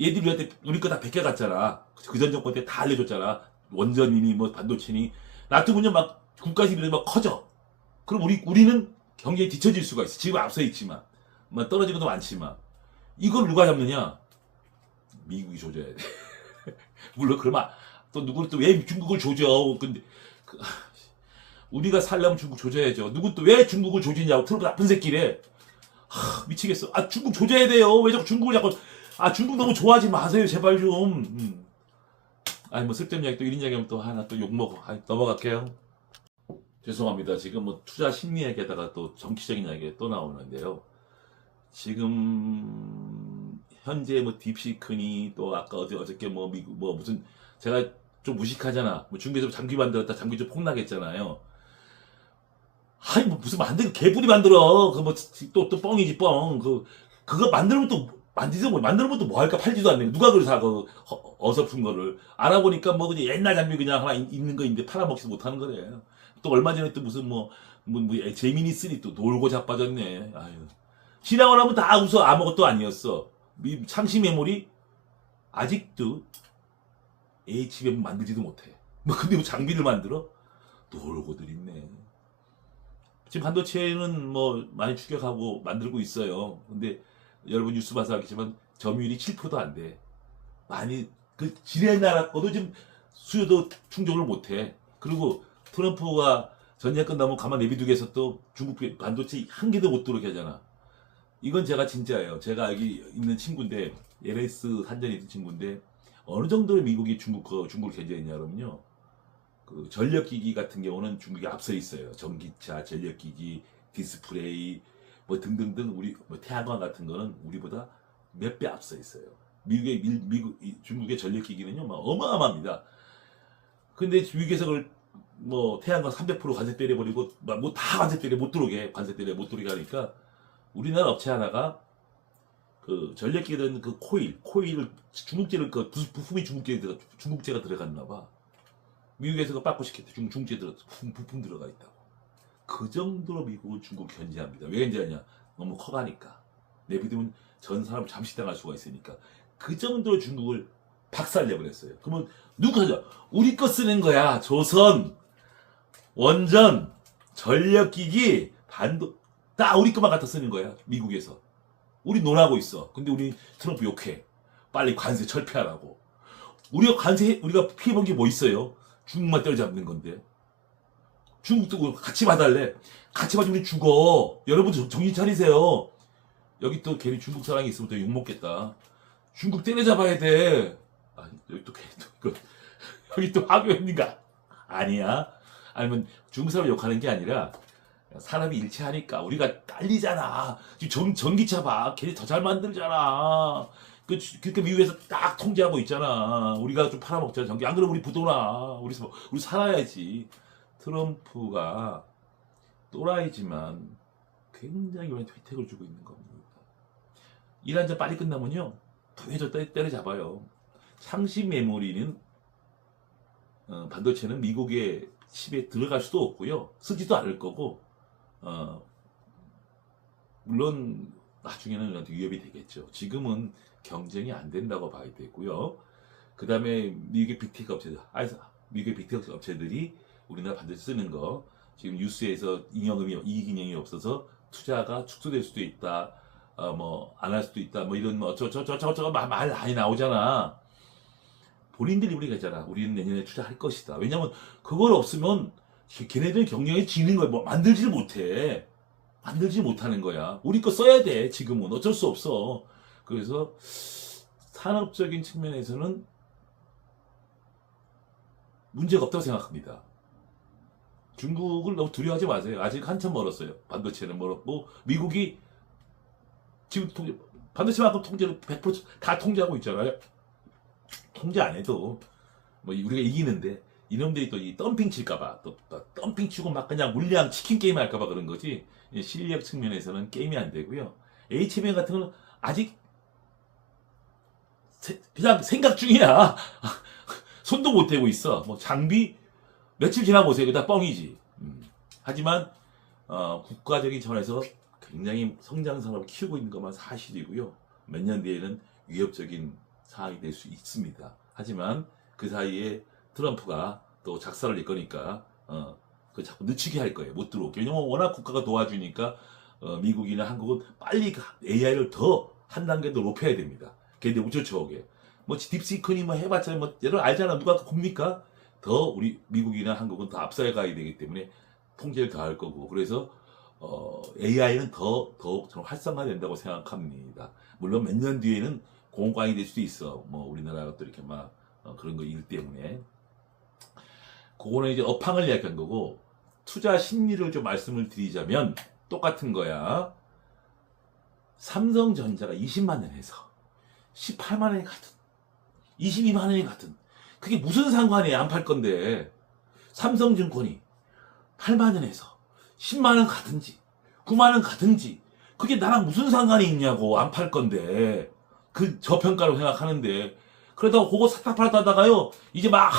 얘들이 우리한테, 우리 거 다 베껴갔잖아. 그 전 정권 때 다 알려줬잖아. 원전이니, 뭐, 반도체니. 놔두면 막, 국가 지분이 막 커져. 그럼 우리는 경제에 뒤처질 수가 있어. 지금 앞서 있지만. 뭐, 떨어진 것도 많지만. 이걸 누가 잡느냐? 미국이 조져야 돼. 물론, 그러면, 또 누구는 또 왜 중국을 조져? 근데, 우리가 살려면 중국 조져야죠. 누군 또 왜 중국을 조지냐고. 트럼프 나쁜 새끼래. 미치겠어. 중국 조져야 돼요. 왜 자꾸 중국을 자꾸, 중국 너무 좋아하지 마세요. 제발 좀. 뭐 쓸데없는 이야기 또 이런 이야기하면 또 하나 또 욕먹어. 넘어갈게요. 죄송합니다. 지금 뭐 투자 심리 이야기하다가 또 정치적인 이야기가 또 나오는데요. 지금 현재 뭐 딥시크니 또 아까 어저께 뭐 미국 뭐 무슨 제가 좀 무식하잖아. 뭐 중국에서 장기 만들었다 장기 좀 폭락했잖아요. 뭐 무슨 만들고 개뿔이 만들어. 그 뭐 또 뻥이지 뻥. 그거 만들면 또 만지도 뭐 만들면 또 뭐 할까 팔지도 않네. 누가 그걸 사 그 어설픈 거를 알아보니까 뭐 그냥 옛날 장비 그냥 하나 있는 거 있는데 팔아먹지 못하는 거래. 또 얼마 전에 또 무슨 뭐 제미니 3 또 놀고 자빠졌네. 아유. 지나고 나면 다 웃어. 아무것도 아니었어. 창시 메모리 아직도 HBM 만들지도 못해. 뭐 근데 뭐 장비를 만들어? 놀고들 있네. 지금 반도체는 뭐 많이 추격하고 만들고 있어요. 근데 여러분 뉴스 봐서 알겠지만 점유율이 7%도 안 돼. 많이 그 지네 나라 거도 지금 수요도 충족을 못해. 그리고 트럼프가 전쟁 끝나면 가만 내비두겠어 또 중국 반도체 한 개도 못 들어오게 하잖아. 이건 제가 진짜예요. 제가 여기 있는 친구인데 LS 산전에 있는 친구인데 어느 정도로 미국이 중국을 견제했냐면요. 그 전력기기 같은 경우는 중국이 앞서 있어요. 전기차, 전력기기, 디스플레이 뭐 등등등 우리 뭐 태양광 같은 거는 우리보다 몇 배 앞서 있어요. 중국의 전력기기는요, 막 어마어마합니다. 근데 미국에서 그걸 뭐 태양광 300% 관세 때려버리고 뭐 다 관세 때려 못 들어오게 관세 때려 못 들어오게 하니까 우리나라 업체 하나가 그 전력기는 그 코일을 중국제를 그 부품이 중국제가 들어갔나 봐. 미국에서 그 빠꾸 시켰대. 중국제 부품 들어가 있다고. 그 정도로 미국은 중국 견제합니다. 왜 견제하냐? 너무 커가니까. 내비두면 전 사람을 잠식당할 수가 있으니까. 그 정도로 중국을 박살내버렸어요. 그러면 누가 하죠? 우리 거 쓰는 거야. 조선, 원전, 전력기기, 다 우리 것만 갖다 쓰는 거야. 미국에서. 우리 논하고 있어. 근데 우리 트럼프 욕해. 빨리 관세 철폐하라고. 우리가 피해본 게 뭐 있어요? 중국만 때려잡는 건데. 중국도 같이 봐달래. 같이 봐주면 우리 죽어. 여러분들 정신 차리세요. 여기 또 괜히 중국 사랑이 있으면 또 욕먹겠다. 중국 때려잡아야 돼. 아, 여기 또 괜히 또 여기 또 하교했는가? 아니야. 아니면 중국 사람 욕하는 게 아니라 사람이 일치하니까 우리가 딸리잖아. 지금 전기차 봐. 걔네 더 잘 만들잖아. 그러니까 미국에서 딱 통제하고 있잖아. 우리가 좀 팔아먹잖아. 전기. 안 그러면 우리 부도나. 우리 살아야지. 트럼프가 또라이지만 굉장히 많은 혜택을 주고 있는 겁니다. 이란전 빨리 끝나면요. 더해서 때려잡아요. 상시 메모리는 반도체는 미국의 칩에 들어갈 수도 없고요. 쓰지도 않을 거고 물론 나중에는 위협이 되겠죠. 지금은 경쟁이 안 된다고 봐야 되고요. 그 다음에 미국의 빅테크 업체들이 우리나라 반도체 쓰는 거 지금 뉴스에서 이익 인형이 없어서 투자가 축소될 수도 있다. 뭐 안 할 수도 있다. 뭐 이런 저거 말 많이 나오잖아. 본인들이 우리가 있잖아. 우리는 내년에 투자할 것이다. 왜냐면 그걸 없으면 걔네들은 경영에 지는 거야. 뭐 만들지를 못해. 만들지 못하는 거야. 우리 거 써야 돼. 지금은 어쩔 수 없어. 그래서 산업적인 측면에서는 문제가 없다고 생각합니다. 중국을 너무 두려워하지 마세요. 아직 한참 멀었어요. 반도체는 멀었고 미국이 지금 반도체만큼 통제를 100%다 통제하고 있잖아요. 통제 안 해도 뭐 우리가 이기는데 이놈들이 또 이 덤핑 칠까봐 또 덤핑 치고 막 그냥 물량 치킨 게임 할까봐 그런 거지. 실력 측면에서는 게임이 안 되고요. HBM 같은 건 아직 그냥 생각 중이야. 손도 못 대고 있어. 뭐 장비 며칠 지나 보세요. 그다 뻥이지. 하지만 국가적인 차원에서 굉장히 성장 산업을 키우고 있는 것만 사실이고요. 몇 년 뒤에는 위협적인 상황이 될 수 있습니다. 하지만 그 사이에 트럼프가 또 작살을 낼 거니까 그 자꾸 늦추게 할 거예요. 못 들어오게. 왜냐면 워낙 국가가 도와주니까 미국이나 한국은 빨리 AI를 더 한 단계 더 높여야 됩니다. 걔네 못 쫓아오게. 뭐 딥시크니 뭐 해봤자 뭐 여러분 알잖아. 누가 굽니까? 더 우리 미국이나 한국은 더 앞서가야 되기 때문에 통제를 더 할 거고. 그래서 AI는 더욱 활성화된다고 생각합니다. 물론 몇 년 뒤에는 공과이 될 수도 있어. 뭐 우리나라가 또 이렇게 막 그런 거 일 때문에. 그거는 이제 업황을 이야기한 거고, 투자 심리를 좀 말씀을 드리자면 똑같은 거야. 삼성전자가 20만 원 해서 18만 원에 가든 22만 원에 가든 그게 무슨 상관이야. 안 팔 건데. 삼성증권이 8만 원에서 10만 원 가든지 9만 원 가든지 그게 나랑 무슨 상관이 있냐고. 안 팔 건데. 그 저평가로 생각하는데. 그러다가 그거 싹 팔았다가요. 이제 막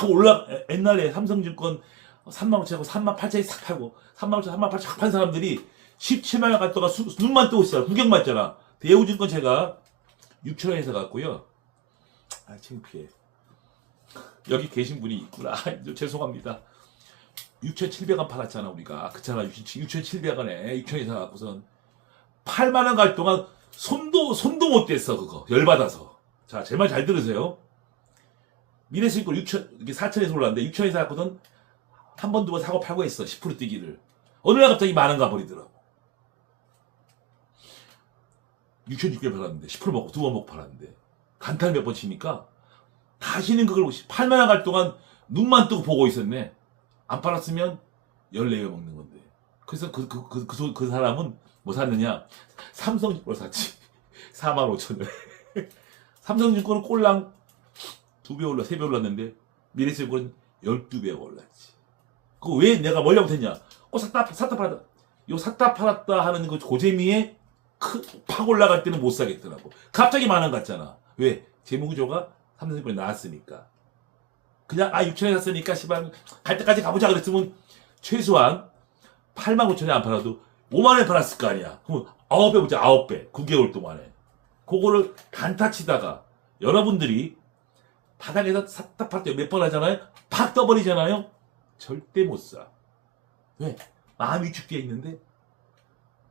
옛날에 삼성증권 3만 5천하고 3만 8천에 싹 팔고 3만 5천 3만 8천 싹 판 사람들이 17만 원 갔다가 눈만 뜨고 있어요. 구경만 했잖아. 대우증권 제가 6천 원에서 갔고요. 아, 창피해. 여기 계신 분이 있구나. 죄송합니다. 6,700원 팔았잖아 우리가. 그렇잖아. 6,700원에 6천에서 갖고선 8만 원 갈 동안 손도 못 댔어. 그거 열받아서. 자, 제 말 잘 들으세요. 미래수익을 6천, 이게 4천에서 올랐는데 6천에서 갖고선 한 번 두 번 사고 팔고 했어. 10% 뛰기를. 어느 날 갑자기 만 원 가버리더라고. 6,600원 팔았는데 10% 먹고 두 번 먹고 팔았는데 간탈 몇 번 치니까 다시는 그걸 8만 원 갈 동안 눈만 뜨고 보고 있었네. 안 팔았으면 14배 먹는 건데. 그래서 그 사람은 뭐 샀느냐? 삼성증권을 샀지. 4만 5천 원. 삼성증권은 꼴랑 2배 올라, 3배 올랐는데 미래세금은 12배가 올랐지. 그거 왜 내가 뭘려 못했냐? 샀다 팔았다. 요 샀다 팔았다 하는 그 고재미에 팍 올라갈 때는 못 사겠더라고. 갑자기 만원 같잖아. 왜? 재무구조가 삼성증권에 나왔으니까. 그냥 6천에 샀으니까 시발 갈 때까지 가보자 그랬으면 최소한 8만 5천에 안 팔아도 5만 원에 팔았을 거 아니야. 그럼 9배 보자. 9배. 9개월 동안에. 그거를 단타 치다가 여러분들이 바닥에서 샀다 팔 때 몇 번 하잖아요. 팍 떠버리잖아요. 절대 못 사. 왜? 마음이 위축되어 있는데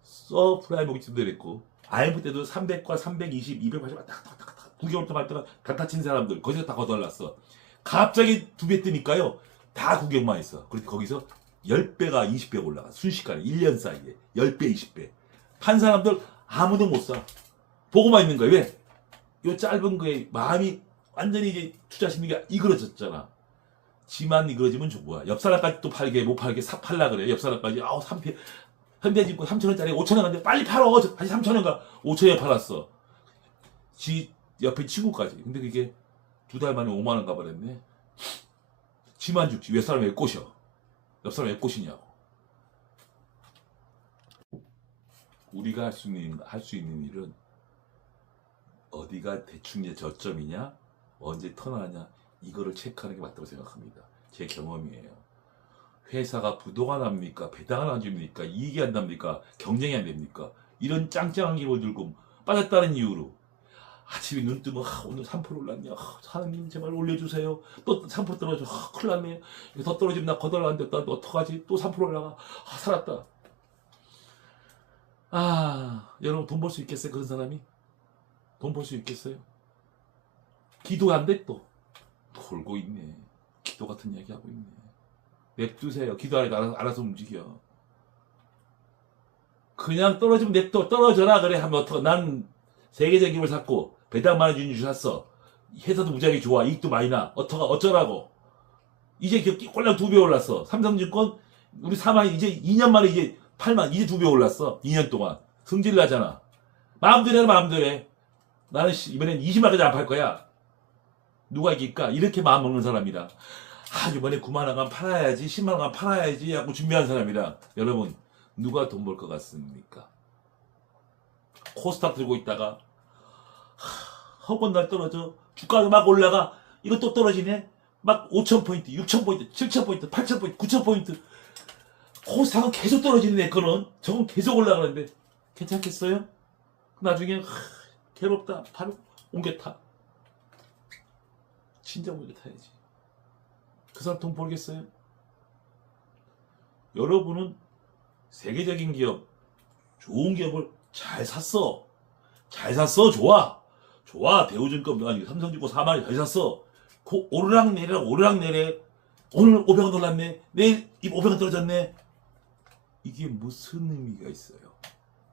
서프라임 모기지도 그랬고 IMF 때도 300과 320, 280 왔다 갔다 9개월 동안 했다가 단타 친 사람들 거기서 다 거덜났어. 갑자기 2배 뜨니까요. 다 구경만 했어. 그래서 거기서 10배가 20배가 올라가. 순식간에 1년 사이에 10배 20배. 판 사람들 아무도 못 사. 보고만 있는 거야. 왜? 요 짧은 거에 마음이 완전히 이제 투자 심리가 이그러졌잖아. 지만 이그러지면 좋아. 옆 사람까지 또 팔게 못 팔게 팔라 그래. 옆 사람까지 3배 현대진고 3,000원짜리 5,000원 한데 빨리 팔어. 다시 3,000원 가. 5,000원에 팔았어. 지 옆에 친구까지. 근데 그게 2달 만에 5만 원 가버렸네. 지만 죽지. 왜 사람 왜 꼬셔? 옆 사람 왜 꼬시냐고. 우리가 할 수 있는 일은 어디가 대충 저점이냐, 언제 턴하냐 이거를 체크하는 게 맞다고 생각합니다. 제 경험이에요. 회사가 부도가 납니까? 배당을 안 줍니까? 이익이 안 납니까? 경쟁이 안 됩니까? 이런 짱짱한 기분 들고 빠졌다는 이유로 아침에 눈 뜨면 오늘 3% 올랐냐? 하나님 제발 올려주세요. 또 3% 떨어져. 큰일 났네. 더 떨어지면 나 거덜나는데 나 어떡하지? 또 3% 올라가. 살았다. 여러분 돈 벌 수 있겠어요? 그런 사람이? 돈 벌 수 있겠어요? 기도 안 돼 또. 돌고 있네. 기도 같은 이야기 하고 있네. 냅두세요. 기도 안 해도 알아서 움직여. 그냥 떨어지면 냅둬. 떨어져라 그래 하면 어떡해. 난 세계적 기업을 샀고 배당 많이 주는 줄 샀어. 회사도 무지하게 좋아. 이익도 많이 나. 어쩌라고. 이제 꼴랑 2배 올랐어. 삼성증권 우리 4만 이제 2년 만에 이제 8만 이제 2배 올랐어. 2년 동안. 승질 나잖아. 마음대로 해 마음대로 해. 나는 이번엔 20만까지 안 팔 거야. 누가 이길까? 이렇게 마음 먹는 사람이라. 이번에 9만 원 가면 팔아야지 10만 원 가면 팔아야지 하고 준비한 사람이라. 여러분 누가 돈 벌 것 같습니까? 코스닥 들고 있다가 허건 날 떨어져. 주가도 막 올라가. 이거 또 떨어지네. 막 5,000포인트, 6,000포인트, 7,000포인트, 8,000포인트, 9,000포인트. 코스닥은 계속 떨어지는 애 거는 저건 계속 올라가는데 괜찮겠어요? 나중에 괴롭다. 바로 옮겨 타. 진짜 옮겨 타야지. 그 사람 돈 벌겠어요? 여러분은 세계적인 기업, 좋은 기업을 잘 샀어. 잘 샀어. 좋아. 대우증권, 아니 삼성증권 4만 원 잘 샀어. 오르락내려. 오늘 500원 올랐네. 내일 500원 떨어졌네. 이게 무슨 의미가 있어요?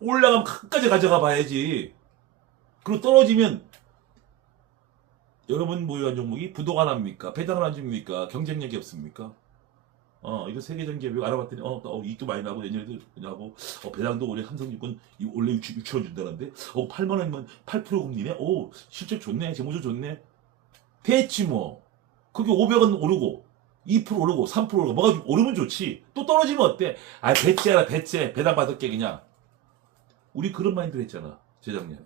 올라가면 끝까지 가져가 봐야지. 그리고 떨어지면 여러분 보유한 종목이 부도가 납니까? 배당을 안 줍니까? 경쟁력이 없습니까? 이거 세계적인 기업이 알아봤더니 이익도 많이 나고 내년에도 나고 배당도 올해 삼성증권 원래 6천 원 준다는데 8만 원이면 8% 금리네. 실적 좋네. 재무조 좋네. 됐지 뭐. 그게 500원 오르고 2% 오르고 3% 오르고 뭐가 오르면 좋지. 또 떨어지면 어때? 배째라 배째. 배당 받을게 그냥. 우리 그런 마인드로 했잖아. 재작년에.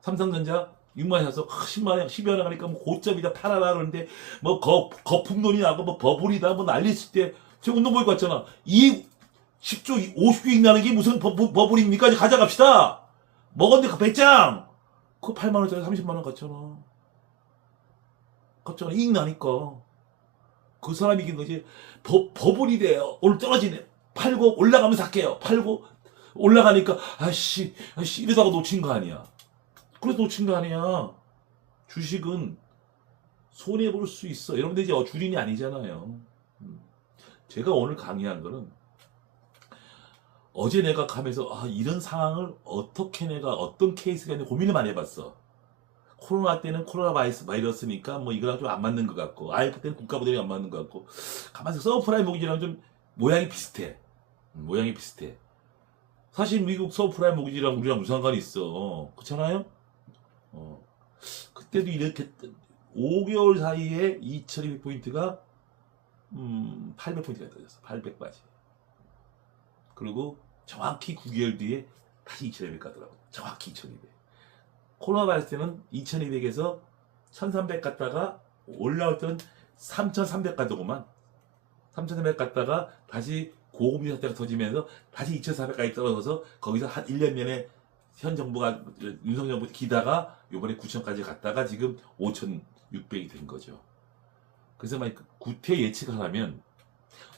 삼성전자 6만 원 사서 10만 원, 12만 원 하니까 뭐 고점이다 팔아라 그러는데 뭐 거품론이 나고 뭐 버블이다 뭐 난리 있을 때 제가 운동보니까 왔잖아. 10조 50조 이익 나는 게 무슨 버블입니까? 이제 가져갑시다. 먹었는데 그 배짱 그거 8만 원짜리 30만 원 갔잖아. 이익 나니까. 그 사람이 이긴 거지. 버블이 돼요. 오늘 떨어지네. 팔고 올라가면 살게요. 팔고 올라가니까 아씨 이러다가 놓친 거 아니야. 그래서 놓친 거 아니야. 주식은 손해볼 수 있어. 여러분들 이제 주린이 아니잖아요. 제가 오늘 강의한 거는 어제 내가 가면서 이런 상황을 어떻게 내가 어떤 케이스가 있는지 고민을 많이 해봤어. 코로나 때는 코로나 바이러스니까 뭐 이거랑 좀 안 맞는 것 같고 IMF 때는 국가 모델이 안 맞는 것 같고 가만히 서브프라임 모기지랑 좀 모양이 비슷해. 사실 미국 서브프라임 모기지랑 우리랑 무슨 상관이 있어. 그렇잖아요? 그때도 이렇게 5개월 사이에 2,200포인트가 800포인트가 떨어졌어. 800까지. 그리고 정확히 9개월 뒤에 다시 2200 가더라고. 정확히 2200. 코로나 바이러스 때는 2200에서 1300 갔다가 올라올 때는 3300 가더구만. 3300 갔다가 다시 고금리 사태가 터지면서 다시 2400까지 떨어져서 거기서 한 1년 내내 현 정부가 윤석열 정부 기다가 이번에 9000까지 갔다가 지금 5600이 된 거죠. 그래서 만약 구태 예측을 하면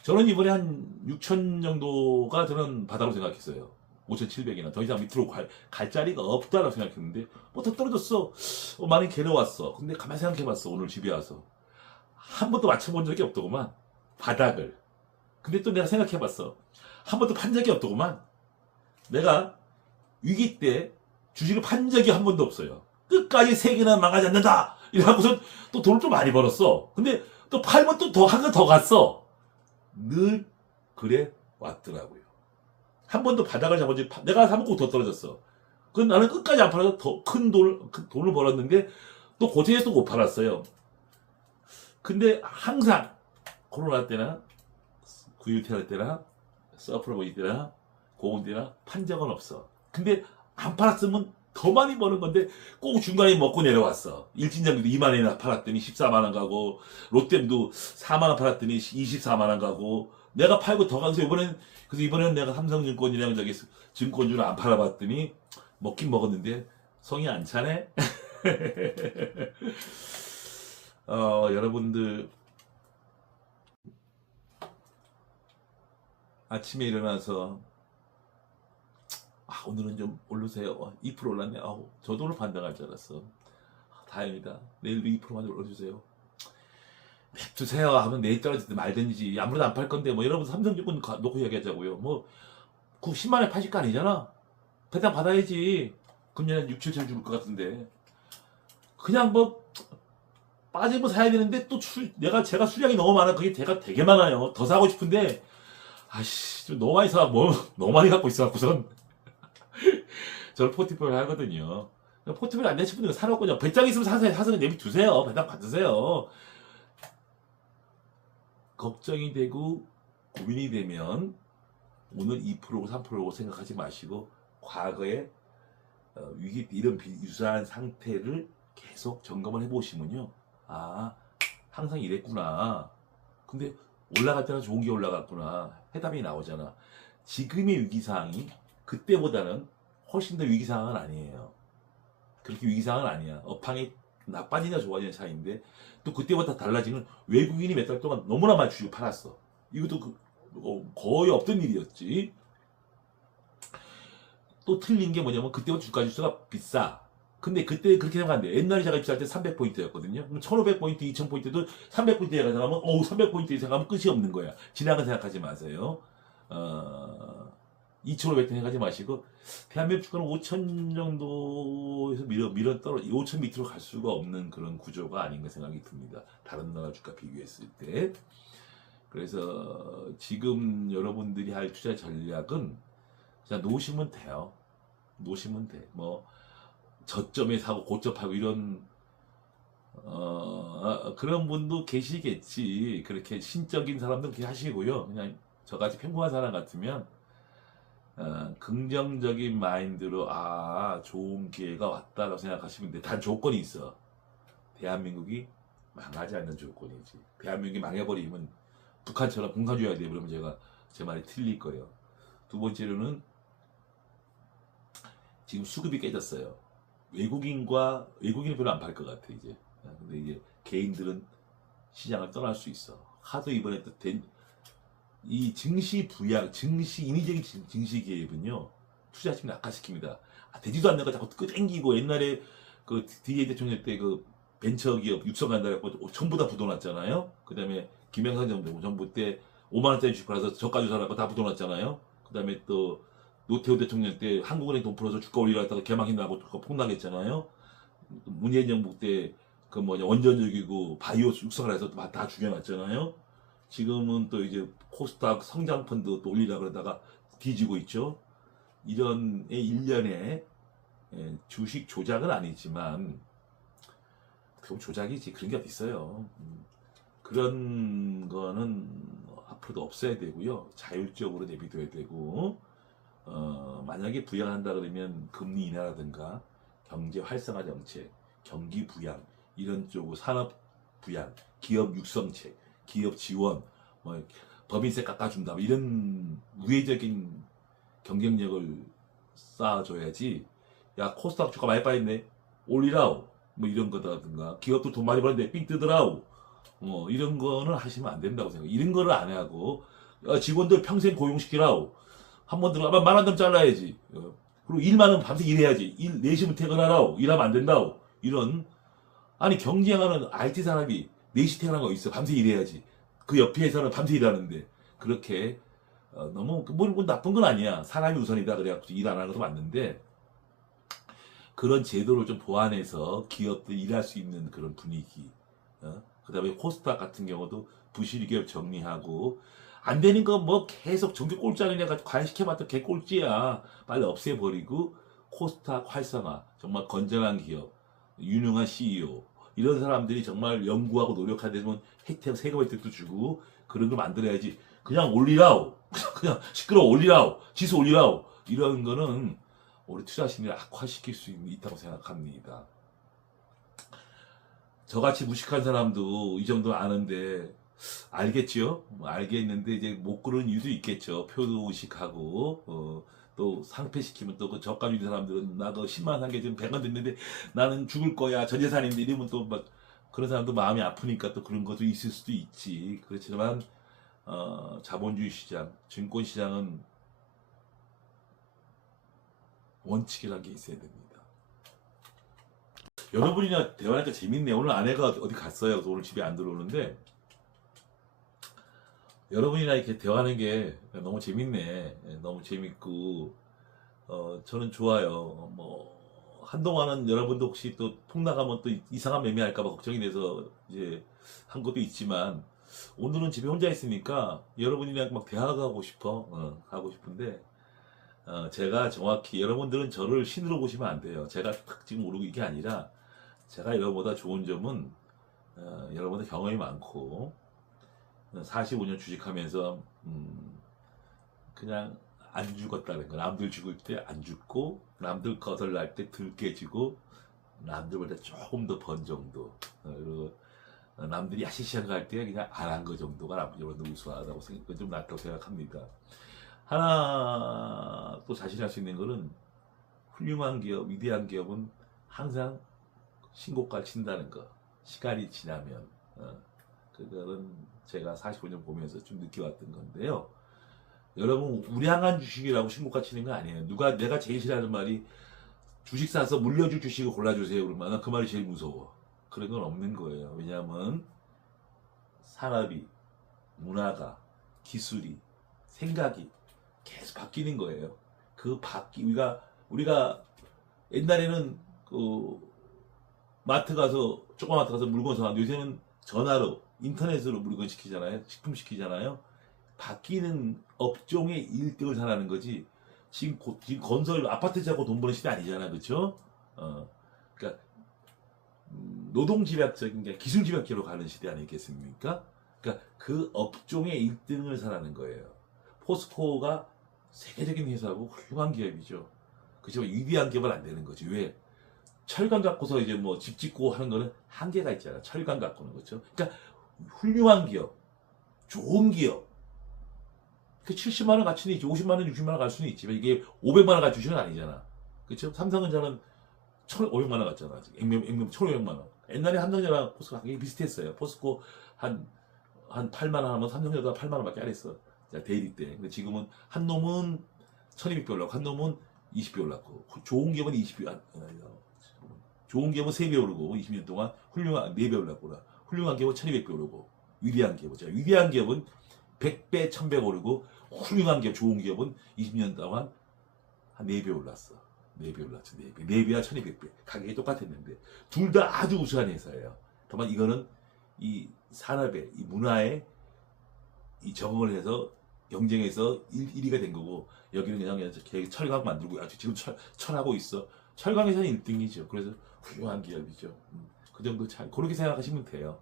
저는 이번에 한 6000 정도가 저는 바다로 생각했어요. 5700이나 더 이상 밑으로 갈 자리가 없다라고 생각했는데 뭐 더 떨어졌어. 많이 괴로웠어. 근데 가만히 생각해봤어. 오늘 집에 와서 한 번도 맞춰본 적이 없더구만. 바닥을. 근데 또 내가 생각해봤어. 한 번도 판 적이 없더구만. 내가 위기 때 주식을 판 적이 한 번도 없어요. 끝까지 세계는 망하지 않는다. 이래갖고선 또 돈을 좀 많이 벌었어. 근데 또 팔면 또 더 한 거 더 갔어. 늘 그래 왔더라고요. 한 번도 바닥을 잡은 적, 내가 사먹고 더 떨어졌어. 그 나는 끝까지 안 팔아서 더 큰 돈을 벌었는데 또 고체에서 못 팔았어요. 근데 항상 코로나 때나 구유태할 때나 서프로보이 때나 고온 때나 판 적은 없어. 근데 안 팔았으면 더 많이 버는 건데 꼭 중간에 먹고 내려왔어. 일진장기도 2만 원이나 팔았더니 14만 원 가고 롯데도 4만 원 팔았더니 24만 원 가고 내가 팔고 더 가서 이번에는 내가 삼성증권이랑 저기 증권주를 안 팔아봤더니 먹긴 먹었는데 성이 안 차네. 여러분들 아침에 일어나서 오늘은 좀 오르세요. 2% 올랐네. 저도 오늘 반등할 줄 알았어. 다행이다. 내일도 2%만 올려주세요. 냅두세요 하면 내일 떨어지든 말든지 아무래도 안 팔 건데 뭐 여러분 삼성증권 놓고 이야기하자고요. 뭐 10만원에 파실 거 아니잖아. 배당 받아야지. 금년에 6, 7천 줄 것 같은데 그냥 뭐 빠지면 사야 되는데 또 제가 수량이 너무 많아. 그게 제가 되게 많아요. 더 사고 싶은데 좀 너무 많이 너무 많이 갖고 있어갖고선 저를 포트폴리오 하거든요. 포트폴리오 안 되신 분들 사놓고 그냥 배짱 있으면 사서 내비두세요. 배당 받으세요. 걱정이 되고 고민이 되면 오늘 2%고 3%고 생각하지 마시고 과거에 위기 때 이런 유사한 상태를 계속 점검을 해보시면요. 항상 이랬구나. 근데 올라갈 때는 좋은 게 올라갔구나. 해답이 나오잖아. 지금의 위기상황이 그때보다는 훨씬 더 위기상황은 아니에요. 그렇게 위기상황은 아니야. 업황이 나빠지냐 좋아지냐 차이인데 또 그때보다 달라지는 외국인이 몇 달 동안 너무나 많이 주식 팔았어. 이것도 거의 없던 일이었지. 또 틀린 게 뭐냐면 그때부터 주가 지수가 비싸. 근데 그때 그렇게 생각 안 돼. 옛날에 제가 입사할 때 300포인트였거든요. 그럼 1500포인트, 2000포인트도 300포인트에 생각하면 300포인트에 생각하면 끝이 없는 거야. 지나간 생각하지 마세요. 2500 생각하지 마시고 대한민국 주가는 5000 정도에서 밀어 떨어 5000 밑으로 갈 수가 없는 그런 구조가 아닌가 생각이 듭니다. 다른 나라 주가 비교했을 때. 그래서 지금 여러분들이 할 투자 전략은 그냥 놓으시면 돼요. 놓으시면 돼. 뭐 저점에 사고 고점 팔고 이런 그런 분도 계시겠지. 그렇게 신적인 사람들 그렇게 하시고요. 그냥 저같이 평범한 사람 같으면 긍정적인 마인드로 좋은 기회가 왔다라고 생각하시면 돼. 단 조건이 있어. 대한민국이 망하지 않는 조건이지. 대한민국이 망해버리면 북한처럼 공산주의가 돼버리면 제 말이 틀릴 거예요. 두 번째로는 지금 수급이 깨졌어요. 외국인은 별로 안 팔 것 같아 이제. 근데 이제 개인들은 시장을 떠날 수 있어. 하도 이번에 또 이 인위적인 증시 개입은요 투자팀 낙하시킵니다. 되지도 않는 거 자꾸 땡기고 옛날에 그 DJ 대통령 때 그 벤처기업 육성한다고 전부 다 부도났잖아요. 그 다음에 김영삼 정부 때 5만원짜리 주식 팔아서 저가 조사라고 다 부도났잖아요. 그 다음에 또 노태우 대통령 때 한국은행 돈 풀어서 주가 올리려다가 개망했나고 폭락했잖아요. 문재인 정부 때 원전적이고 바이오 육성을 해서 다 죽여놨잖아요. 지금은 또 이제 코스닥 성장펀드 또 올리려고 그러다가 뒤지고 있죠. 이런 일련의 주식 조작은 아니지만 그건 조작이지. 그런 게 어디 있어요. 그런 거는 앞으로도 없어야 되고요. 자율적으로 내비둬야 되고, 만약에 부양한다 그러면 금리 인하라든가 경제 활성화 정책, 경기 부양 이런 쪽으로 산업 부양, 기업 육성책, 기업 지원, 뭐 법인세 깎아준다 뭐 이런 우회적인 경쟁력을 쌓아줘야지. 야 코스닥 주가 많이 빠졌네 올리라우 뭐 이런 거라든가 기업도 돈 많이 버는데 삥 뜨더라우 이런 거는 하시면 안 된다고 생각해요. 이런 거를 안 하고 직원들 평생 고용시키라우 한 번 들어가면 10,000원 좀 잘라야지. 그리고 일만 하면 밤새 일해야지. 일 4시면 퇴근하라우 일하면 안 된다우 이런. 아니 경쟁하는 IT 산업이 4시 퇴근한 거 있어. 밤새 일해야지. 그 옆에 회사는 밤새 일하는데 그렇게 너무 뭐 나쁜 건 아니야. 사람이 우선이다 그래갖고 일 안 하는 것도 맞는데 그런 제도를 좀 보완해서 기업들 일할 수 있는 그런 분위기. 그다음에 코스닥 같은 경우도 부실 기업 정리하고 안 되는 거 뭐 계속 정규 꼴찌하느냐 과외시켜봤자 개꼴찌야. 빨리 없애버리고 코스닥 활성화. 정말 건전한 기업, 유능한 CEO 이런 사람들이 정말 연구하고 노력하면 혜택, 세금 혜택도 주고 그런 거 만들어야지. 그냥 올리라오. 그냥 시끄러워 올리라오. 지수 올리라오. 이런 거는 우리 투자 심리를 악화시킬 수 있다고 생각합니다. 저같이 무식한 사람도 이 정도 아는데 알겠지요? 알겠는데 이제 못 그러는 이유도 있겠죠. 표도 의식하고 또 상패시키면 또 그 저가 주는 사람들은 나 그 10만 한 개 지금 100원 됐는데 나는 죽을 거야 전 재산인데 이러면 또 막 그런 사람도 마음이 아프니까 또 그런 것도 있을 수도 있지. 그렇지만 자본주의 시장, 증권 시장은 원칙이라는 게 있어야 됩니다. 여러분이랑 대화하니까 재밌네. 오늘 아내가 어디 갔어요. 그래서 오늘 집에 안 들어오는데 여러분이랑 이렇게 대화하는 게 너무 재밌네. 너무 재밌고 저는 좋아요. 뭐 한동안은 여러분도 혹시 또 폭나가면 또 이상한 매매할까봐 걱정이 돼서 이제 한 것도 있지만 오늘은 집에 혼자 있으니까 여러분이랑 막 대화하고 싶어. 하고 싶은데 제가 정확히 여러분들은 저를 신으로 보시면 안 돼요. 제가 특징 모르고 이게 아니라 제가 여러분보다 좋은 점은 여러분보다 경험이 많고 45년 주식하면서 그냥 안 죽었다는 거. 남들 죽을 때 안 죽고 남들 거덜날 때 덜 깨지고 남들보다 조금 더 번 정도. 그리고 남들이 야시시한 거 할 때 그냥 안 한 거 정도가 여러분들 우수하다고 좀 낫다고 생각합니다. 하나 또 자신할 수 있는 거는 훌륭한 기업, 위대한 기업은 항상 신고가를 친다는 거. 시간이 지나면 그거는 제가 45년 보면서 좀 느껴왔던 건데요. 여러분 우량한 주식이라고 신고가 치는 거 아니에요. 내가 제일 싫어하는 말이 주식 사서 물려줄 주식을 골라주세요. 그러면 그 말이 제일 무서워. 그런 건 없는 거예요. 왜냐하면 산업이, 문화가, 기술이, 생각이 계속 바뀌는 거예요. 우리가 옛날에는 그 마트 가서 조그만 마트 가서 물건 사. 요새는 전화로 인터넷으로 물건 시키잖아요. 식품 시키잖아요. 바뀌는 업종의 1등을 사라는 거지. 지금 건설 아파트 자고 돈 버는 시대 아니잖아, 그렇죠? 그러니까 노동 집약적인 게 기술 집약기로 가는 시대 아니겠습니까? 그러니까 그 업종의 1등을 사라는 거예요. 포스코가 세계적인 회사고 훌륭한 기업이죠. 그렇지만 위대한 기업은 안 되는 거지. 왜? 철강 갖고서 이제 뭐 집 짓고 하는 거는 한계가 있잖아. 철강 갖고는 그렇죠. 그러니까 훌륭한 기업, 좋은 기업. 그 70만 원 가치는 있지, 50만 원, 60만 원 갈 수는 있지만 이게 500만 원 가치 주식은 아니잖아. 그렇죠? 삼성전자는 1,500만 원 갔잖아. 액면 1,500만 원. 옛날에 삼성전자랑 포스코 가격이 비슷했어요. 포스코 한 8만 원 하면 삼성전자 8만 원밖에 안 했어. 대리 때. 근데 지금은 한 놈은 1,200배 올랐고 한 놈은 20배 올랐고 좋은 기업은 20배 좋은 기업은 3배 오르고 20년 동안 훌륭한 4배 올랐구나. 훌륭한 기업은 1,200배 오르고 위대한 기업은 위대한 기업은 100배 1,000배 오르고 훌륭한 기업 좋은 기업은 20년 동안 한 4배 올랐어. 4배 올랐죠. 4배. 4배와 1,200배. 가격이 똑같았는데 둘 다 아주 우수한 회사예요. 다만 이거는 이 산업에 이 문화에 이 적응을 해서 경쟁에서 1위가 된 거고 여기는 그냥 철강 만들고 아주 지금 철하고 있어. 철강 회사는 1등이죠. 그래서 훌륭한 기업이죠. 그 정도 잘 그렇게 생각하시면 돼요.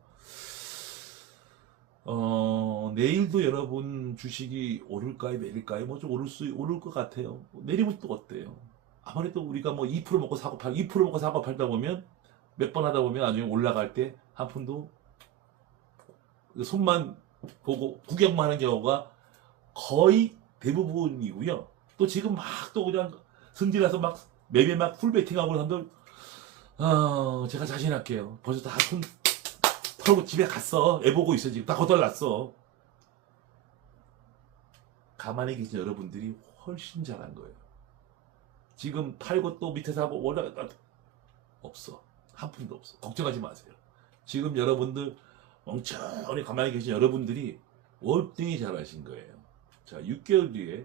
내일도 여러분 주식이 오를까요, 내릴까요? 뭐 좀 오를 것 같아요. 내리면 또 어때요? 아무래도 우리가 뭐 2% 먹고 사고 2% 먹고 사고 팔다 보면 몇 번 하다 보면 나중에 올라갈 때 한 푼도 손만 보고 구경만 하는 경우가 거의 대부분이고요. 또 지금 막 또 그냥 승진해서 막 매매 막 풀베팅하고 하는 사람들, 제가 자신할게요. 벌써 다 손 털고 집에 갔어. 애 보고 있어. 지금 다 거덜났어. 가만히 계신 여러분들이 훨씬 잘한 거예요. 지금 팔고 또 밑에 사고 올라갔다 없어. 한 푼도 없어. 걱정하지 마세요. 지금 여러분들 멍청하니 가만히 계신 여러분들이 월등히 잘하신 거예요. 자, 6개월 뒤에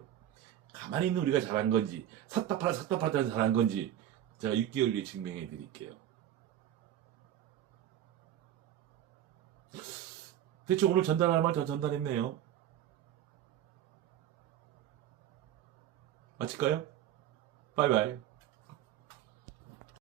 가만히 있는 우리가 잘한 건지 샀다 팔아 잘한 건지 제가 6개월 뒤에 증명해 드릴게요. 대충 오늘 전달할 말 다 전달했네요. 마칠까요? 바이바이.